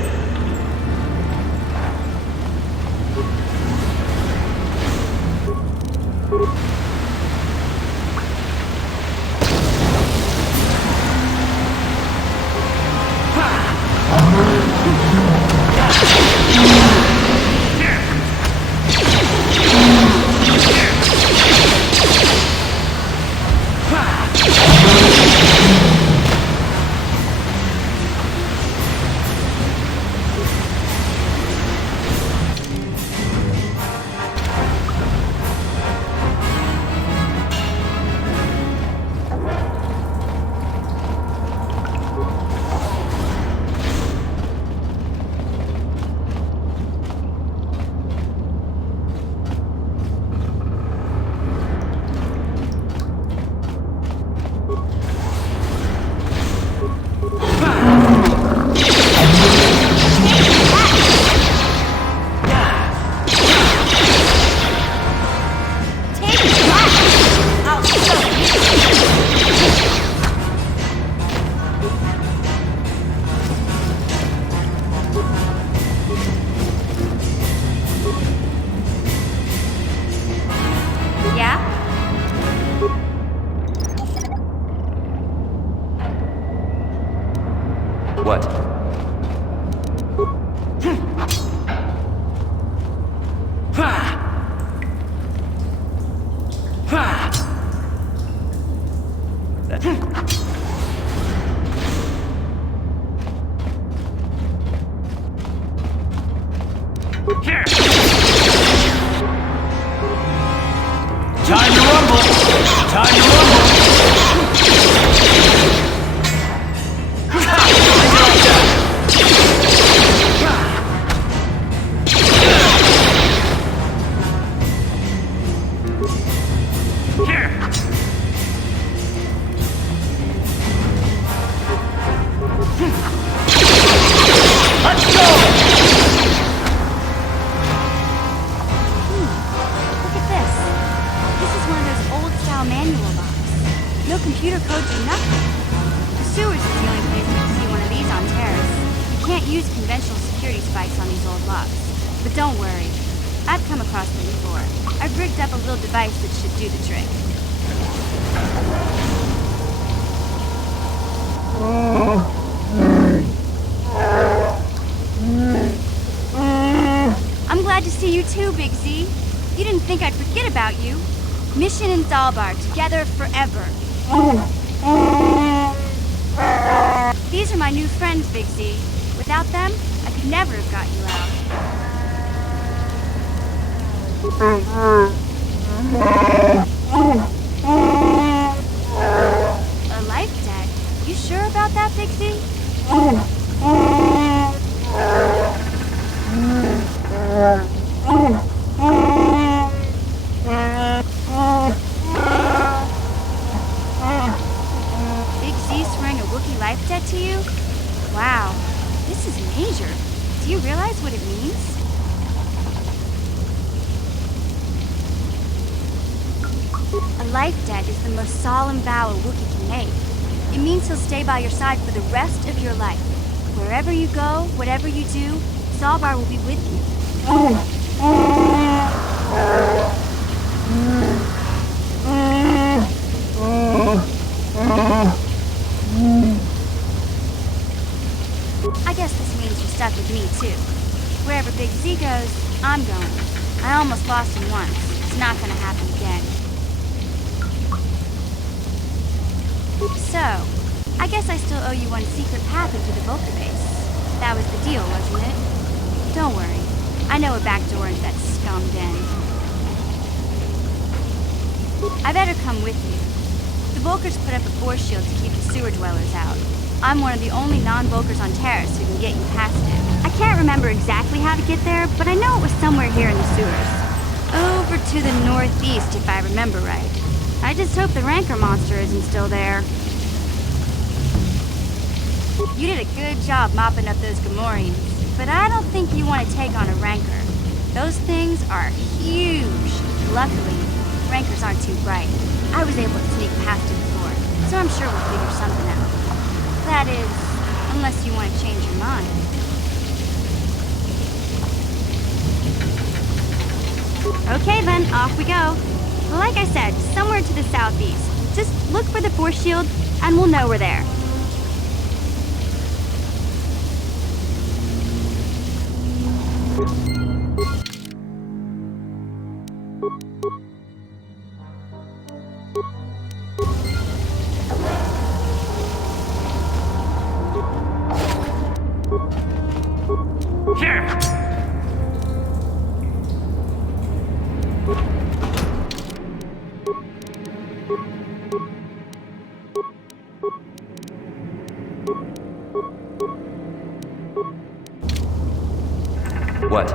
What? Time to rumble! Time to rumble! Computer code do nothing. The sewers is the only place you can see one of these on Taris. You can't use conventional security spikes on these old locks. But don't worry. I've come across them before. I've rigged up a little device that should do the trick. I'm glad to see you too, Big Z. You didn't think I'd forget about you. Mission and Dalbar, together forever. These are my new friends, Big Z. Without them, I could never have got you out. A life debt? You sure about that, Big Z? Big Z swearing a Wookiee life debt to you? Wow, this is major. Do you realize what it means? A life debt is the most solemn vow a Wookiee can make. It means he'll stay by your side for the rest of your life. Wherever you go, whatever you do, Zalbar will be with you. I guess this means you're stuck with me, too. Wherever Big Z goes, I'm going. I almost lost him once. It's not gonna happen again. So, I guess I still owe you one secret path into the Vulcan base. That was the deal, wasn't it? Don't worry. I know a back door into that scum den. I better come with you. The Vulkars put up a force shield to keep the sewer dwellers out. I'm one of the only non-Vulkars on Taris who can get you past it. I can't remember exactly how to get there, but I know it was somewhere here in the sewers. Over to the northeast, if I remember right. I just hope the Rancor monster isn't still there. You did a good job mopping up those Gamorreans, but I don't think you want to take on a Rancor. Those things are huge. Luckily, Rancors aren't too bright. I was able to sneak past it before, so I'm sure we'll figure something out. That is, unless you want to change your mind. Okay then, off we go. Like I said, somewhere to the southeast. Just look for the force shield, and we'll know we're there. What?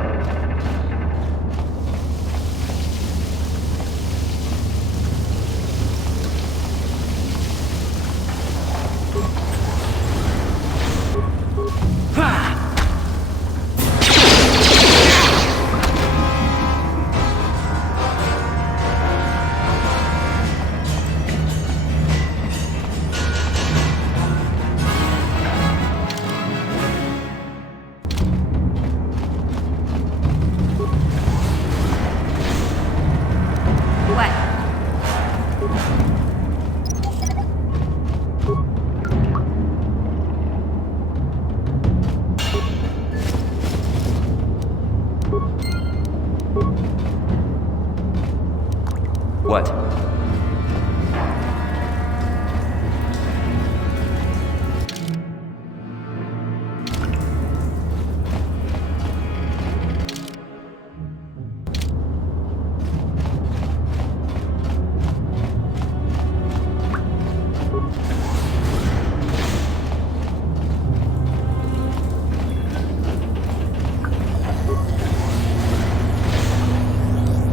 What?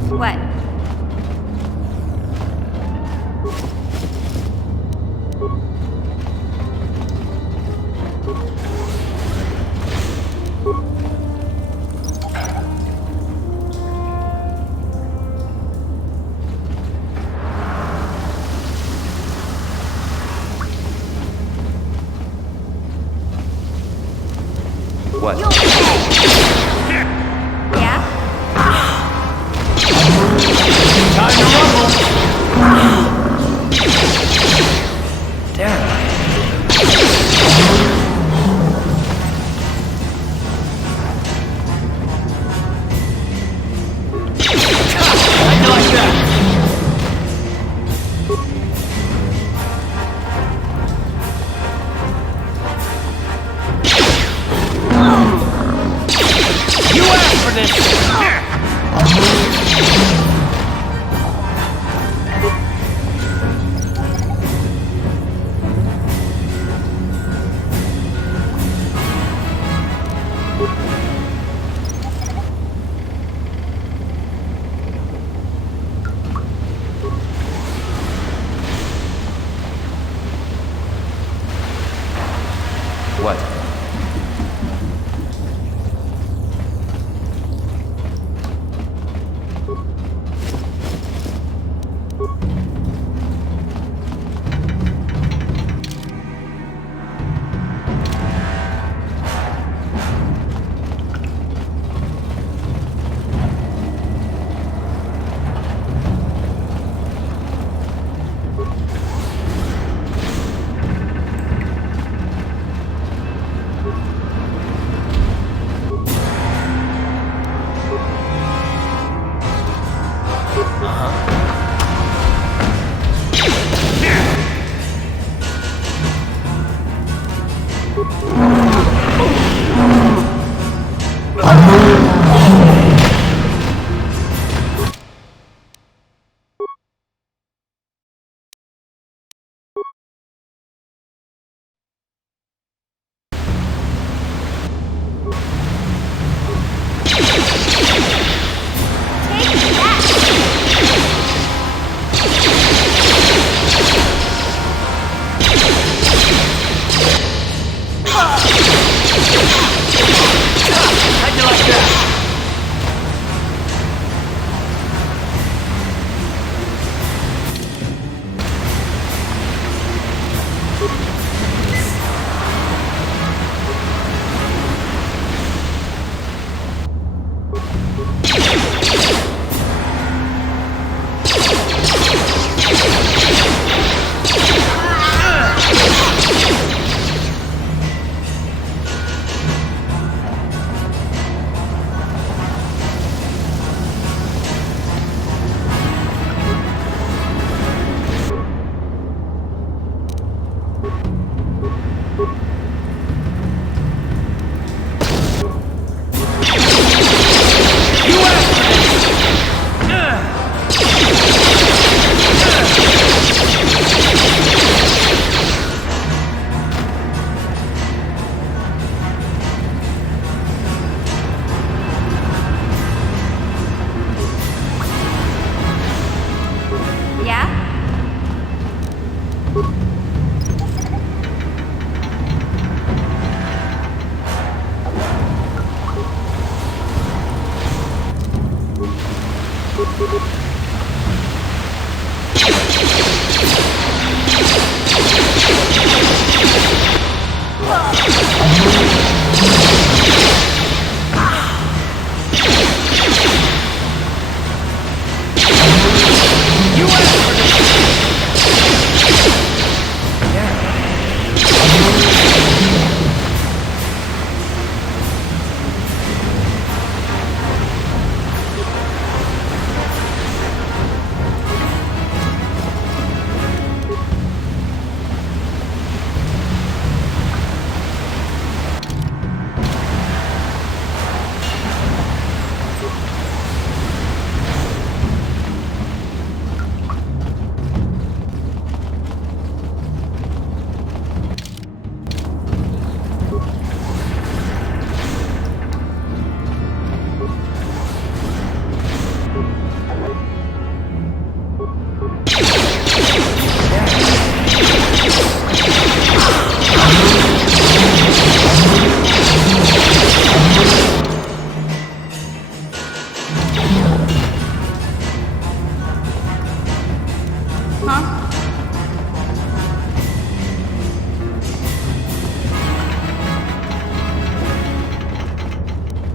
What? What? Yeah? Time to rumble! Damn. I like that. You asked for this! What?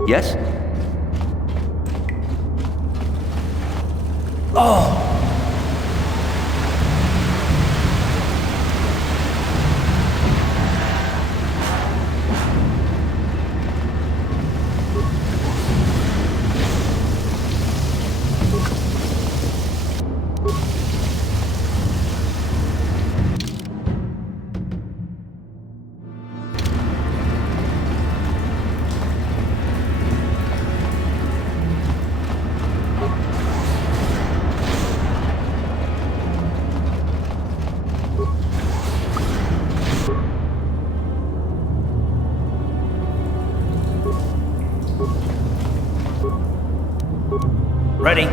Yes? Oh! Ready.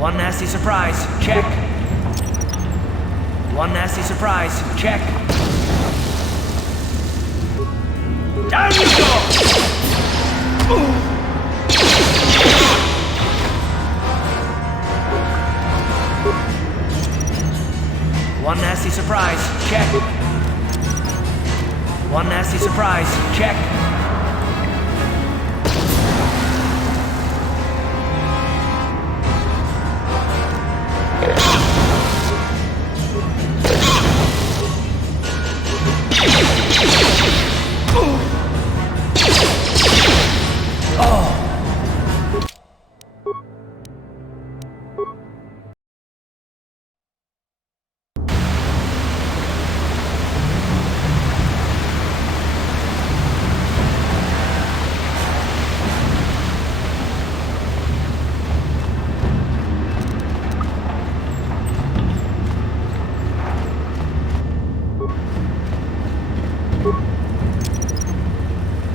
One nasty surprise, check. One nasty surprise, check. Down you go! One nasty surprise, check. One nasty surprise. Check.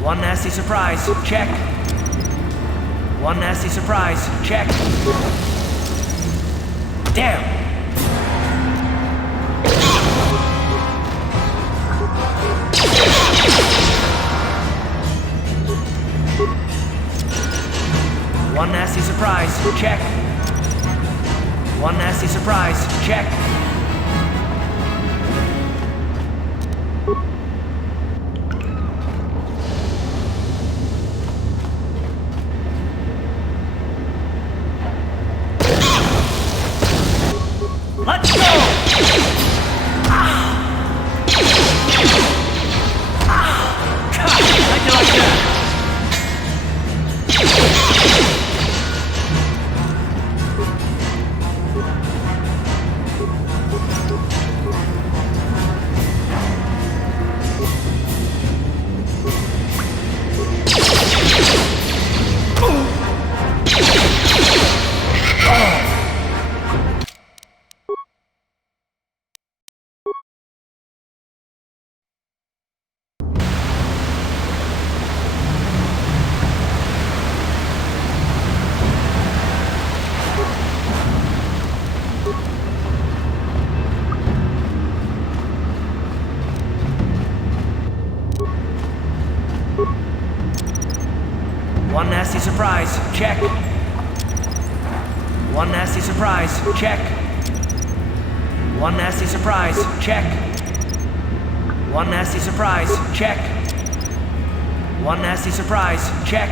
One nasty surprise. Check. One nasty surprise. Check. Damn. One nasty surprise. Check. One nasty surprise. Check. Let's go! God, how'd you like that? One nasty surprise. Check. One nasty surprise. Check. One nasty surprise. Check. One nasty surprise. Check. One nasty surprise. Check.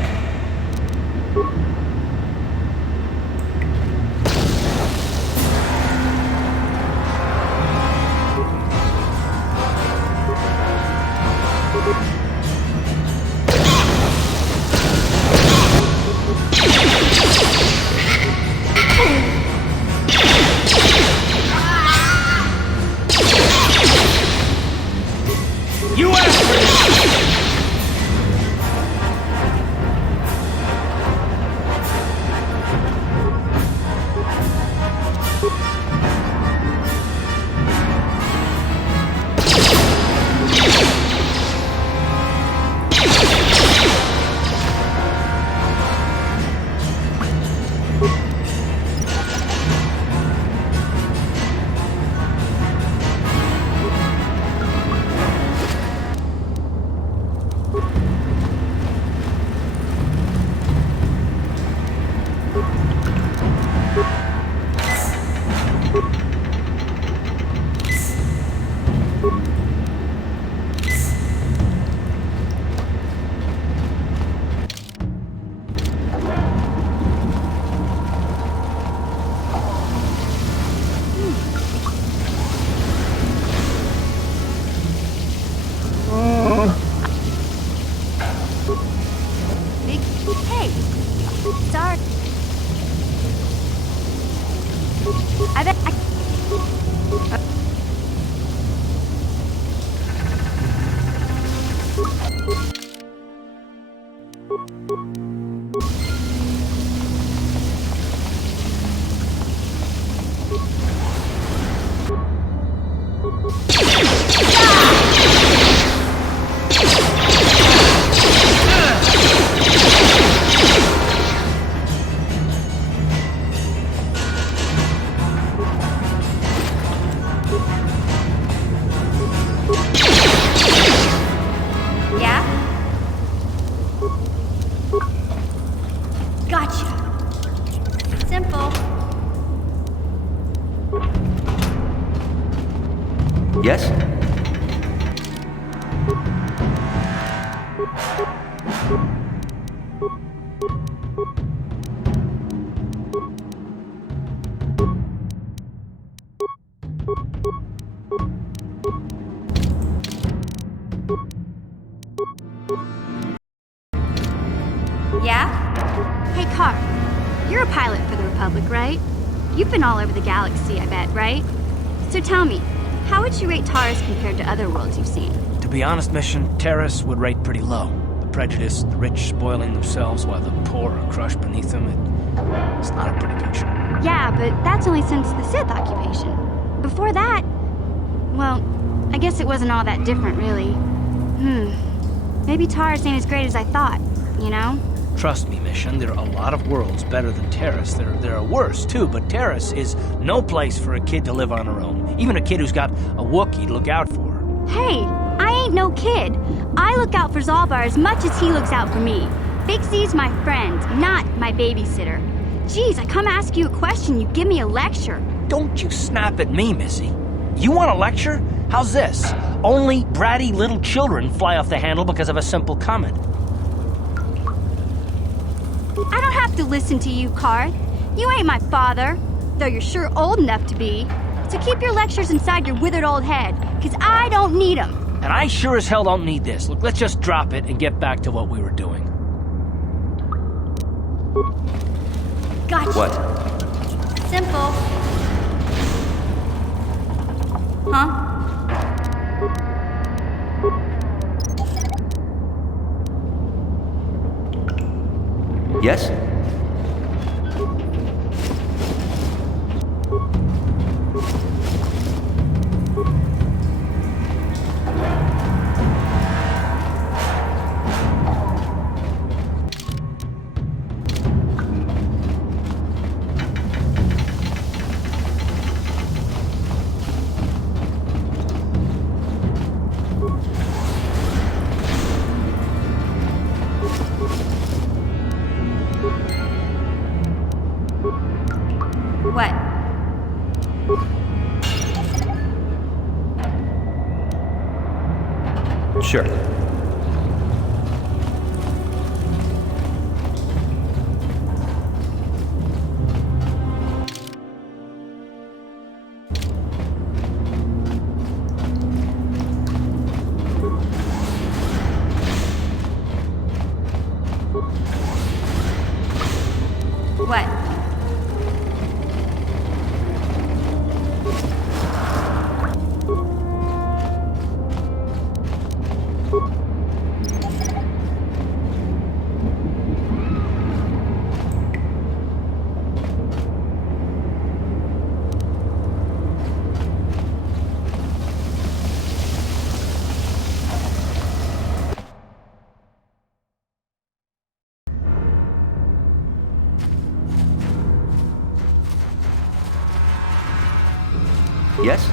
You asked for this! Hey, sorry. I bet Yes? Yeah? Hey, Car. You're a pilot for the Republic, right? You've been all over the galaxy, I bet, right? So tell me, how would you rate Taris compared to other worlds you've seen? To be honest, Mission, Taris would rate pretty low. The prejudice, the rich spoiling themselves while the poor are crushed beneath them, it's not a pretty picture. Yeah, but that's only since the Sith occupation. Before that, well, I guess it wasn't all that different, really. Maybe Taris ain't as great as I thought, you know? Trust me, Mission, there are a lot of worlds better than Taris. There are worse, too, but Taris is no place for a kid to live on her own. Even a kid who's got a Wookiee to look out for. Hey, I ain't no kid. I look out for Zalbar as much as he looks out for me. Big Z's my friend, not my babysitter. Geez, I come ask you a question, you give me a lecture. Don't you snap at me, Missy. You want a lecture? How's this? Only bratty little children fly off the handle because of a simple comment. I don't have to listen to you, Card. You ain't my father, though you're sure old enough to be. So keep your lectures inside your withered old head, because I don't need them. And I sure as hell don't need this. Look, let's just drop it and get back to what we were doing. Gotcha. What? Simple. Huh? Yes? What? Sure. What? Yes?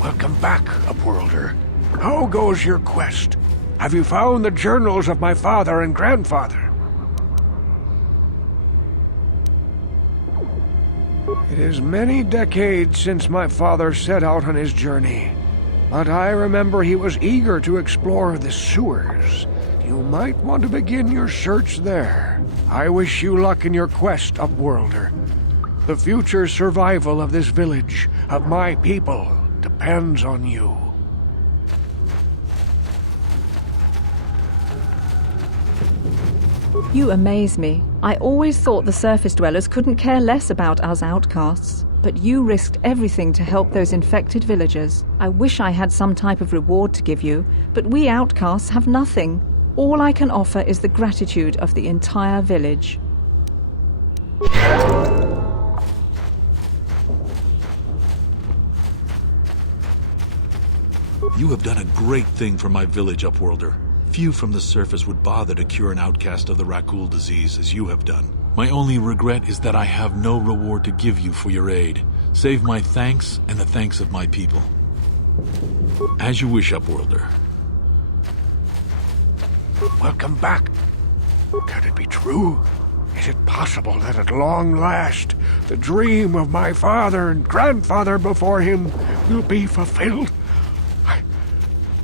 Welcome back, Upworlder. How goes your quest? Have you found the journals of my father and grandfather? It is many decades since my father set out on his journey, but I remember he was eager to explore the sewers. You might want to begin your search there. I wish you luck in your quest, Upworlder. The future survival of this village, of my people, depends on you. You amaze me. I always thought the surface dwellers couldn't care less about us outcasts. But you risked everything to help those infected villagers. I wish I had some type of reward to give you, but we outcasts have nothing. All I can offer is the gratitude of the entire village. You have done a great thing for my village, Upworlder. Few from the surface would bother to cure an outcast of the Rakul disease as you have done. My only regret is that I have no reward to give you for your aid, save my thanks and the thanks of my people. As you wish, Upworlder. Welcome back. Can it be true? Is it possible that at long last, the dream of my father and grandfather before him will be fulfilled?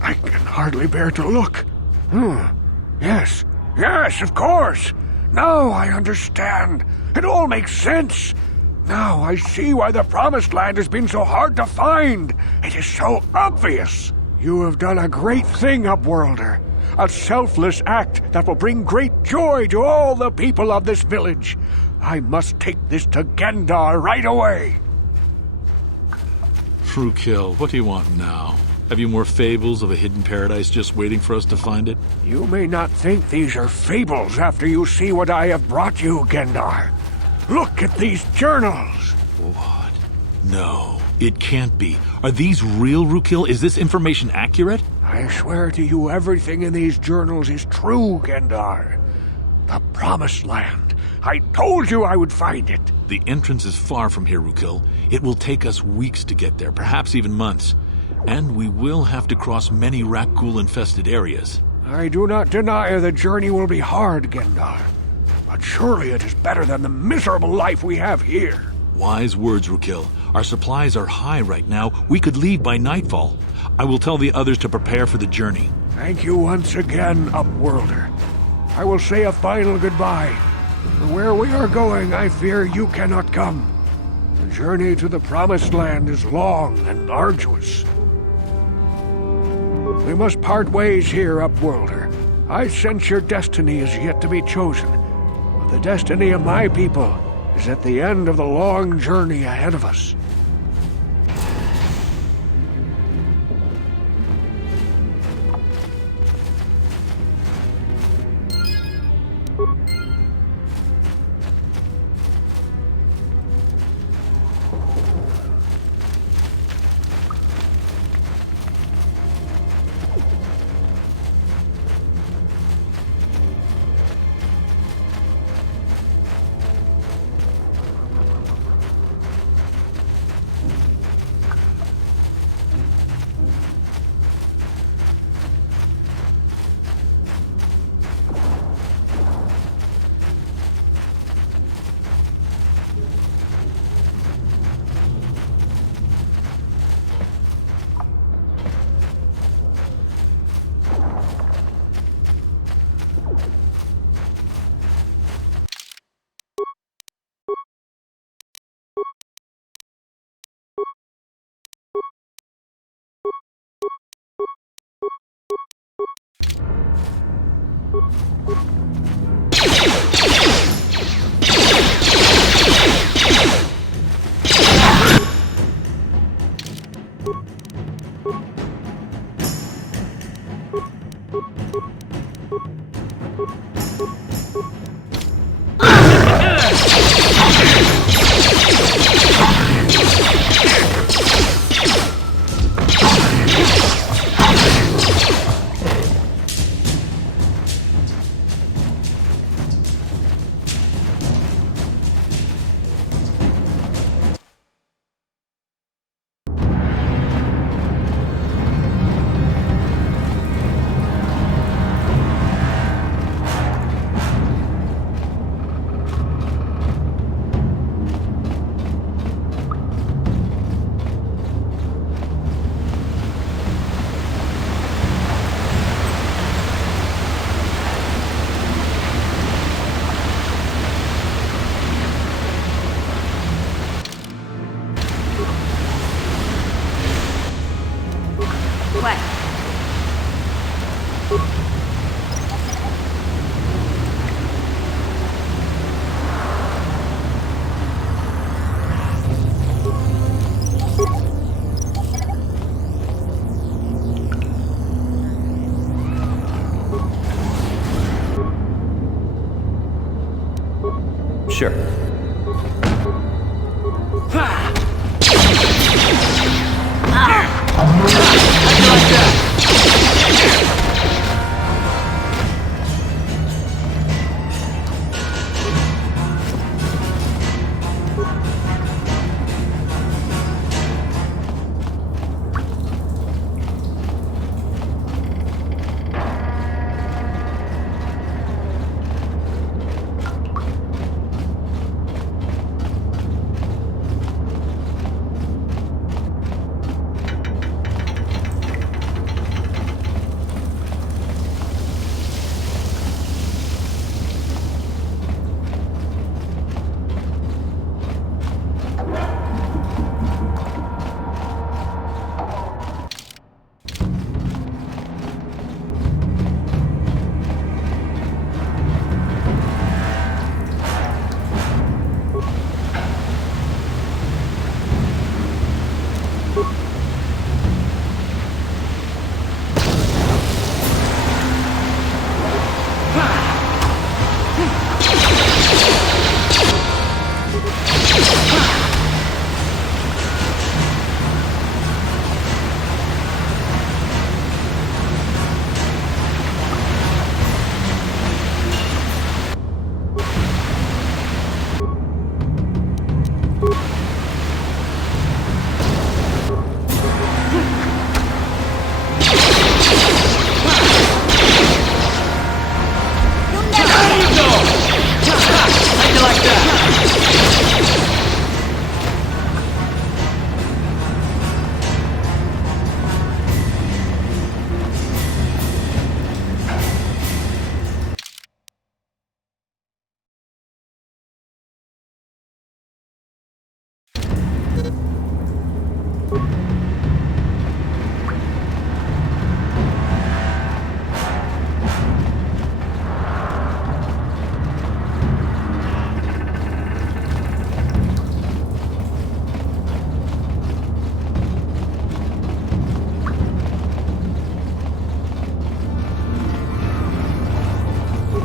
I can hardly bear to look. Yes, of course. Now I understand. It all makes sense. Now I see why the Promised Land has been so hard to find. It is so obvious. You have done a great thing, Upworlder. A selfless act that will bring great joy to all the people of this village. I must take this to Gendar right away. Frukill, what do you want now? Have you more fables of a hidden paradise just waiting for us to find it? You may not think these are fables after you see what I have brought you, Gendar. Look at these journals. What? No, it can't be. Are these real, Frukill? Is this information accurate? I swear to you everything in these journals is true, Gendar. The Promised Land. I told you I would find it. The entrance is far from here, Frukill. It will take us weeks to get there, perhaps even months. And we will have to cross many Rakghoul-infested areas. I do not deny the journey will be hard, Gendar. But surely it is better than the miserable life we have here. Wise words, Frukill. Our supplies are high right now. We could leave by nightfall. I will tell the others to prepare for the journey. Thank you once again, Upworlder. I will say a final goodbye. For where we are going, I fear you cannot come. The journey to the Promised Land is long and arduous. We must part ways here, Upworlder. I sense your destiny is yet to be chosen. But the destiny of my people is at the end of the long journey ahead of us.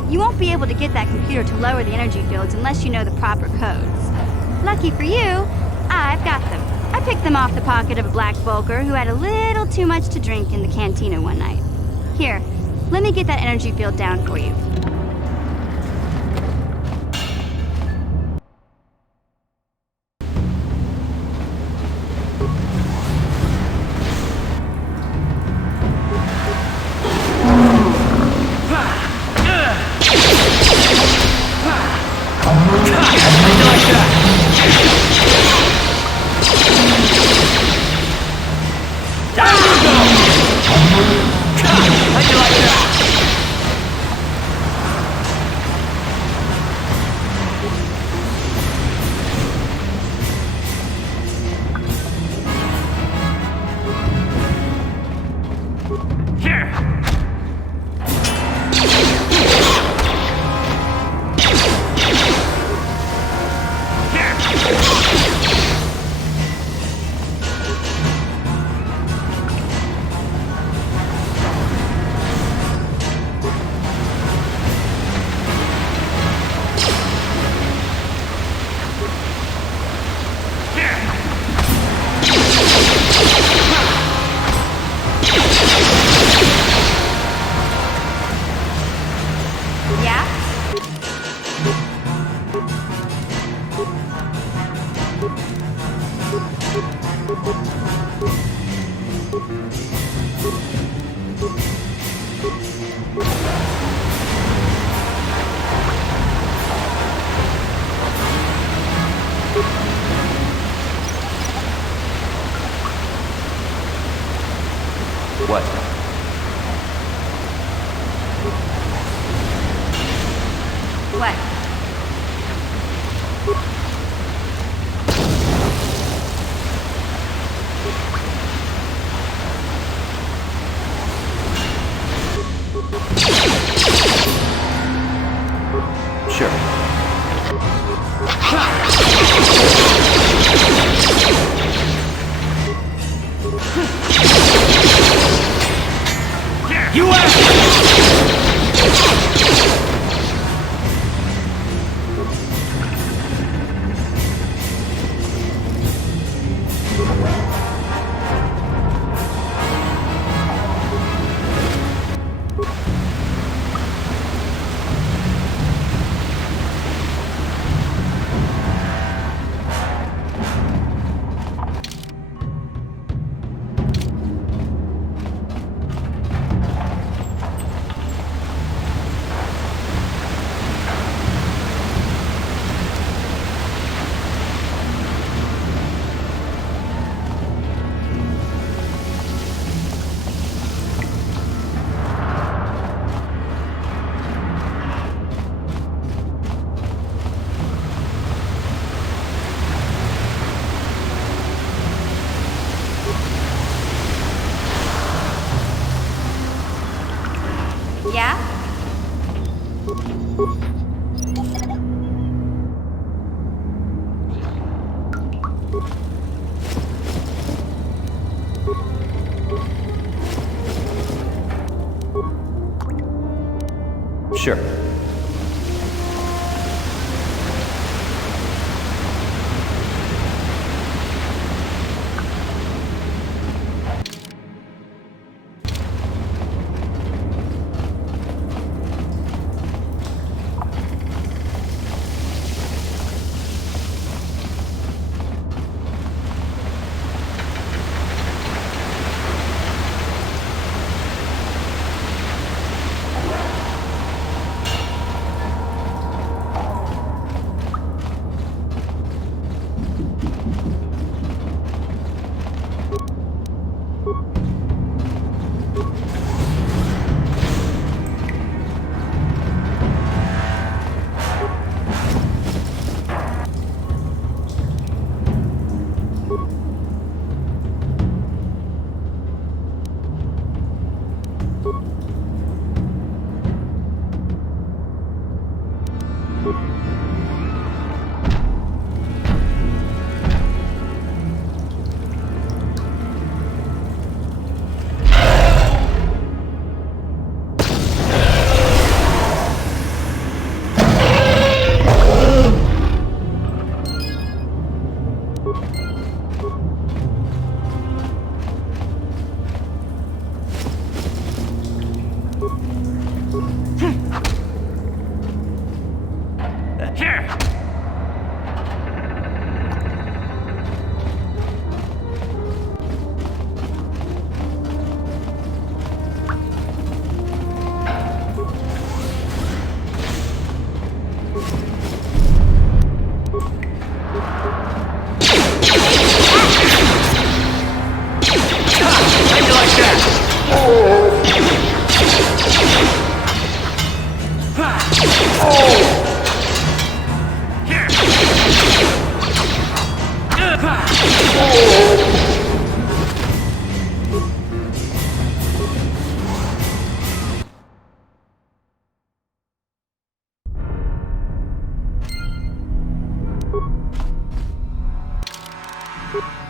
You won't be able to get that computer to lower the energy fields unless you know the proper codes. Lucky for you, I've got them. I picked them off the pocket of a black Volker who had a little too much to drink in the cantina one night. Here, let me get that energy field down for you. What? What? Sure. Yeah? Sure. Bye.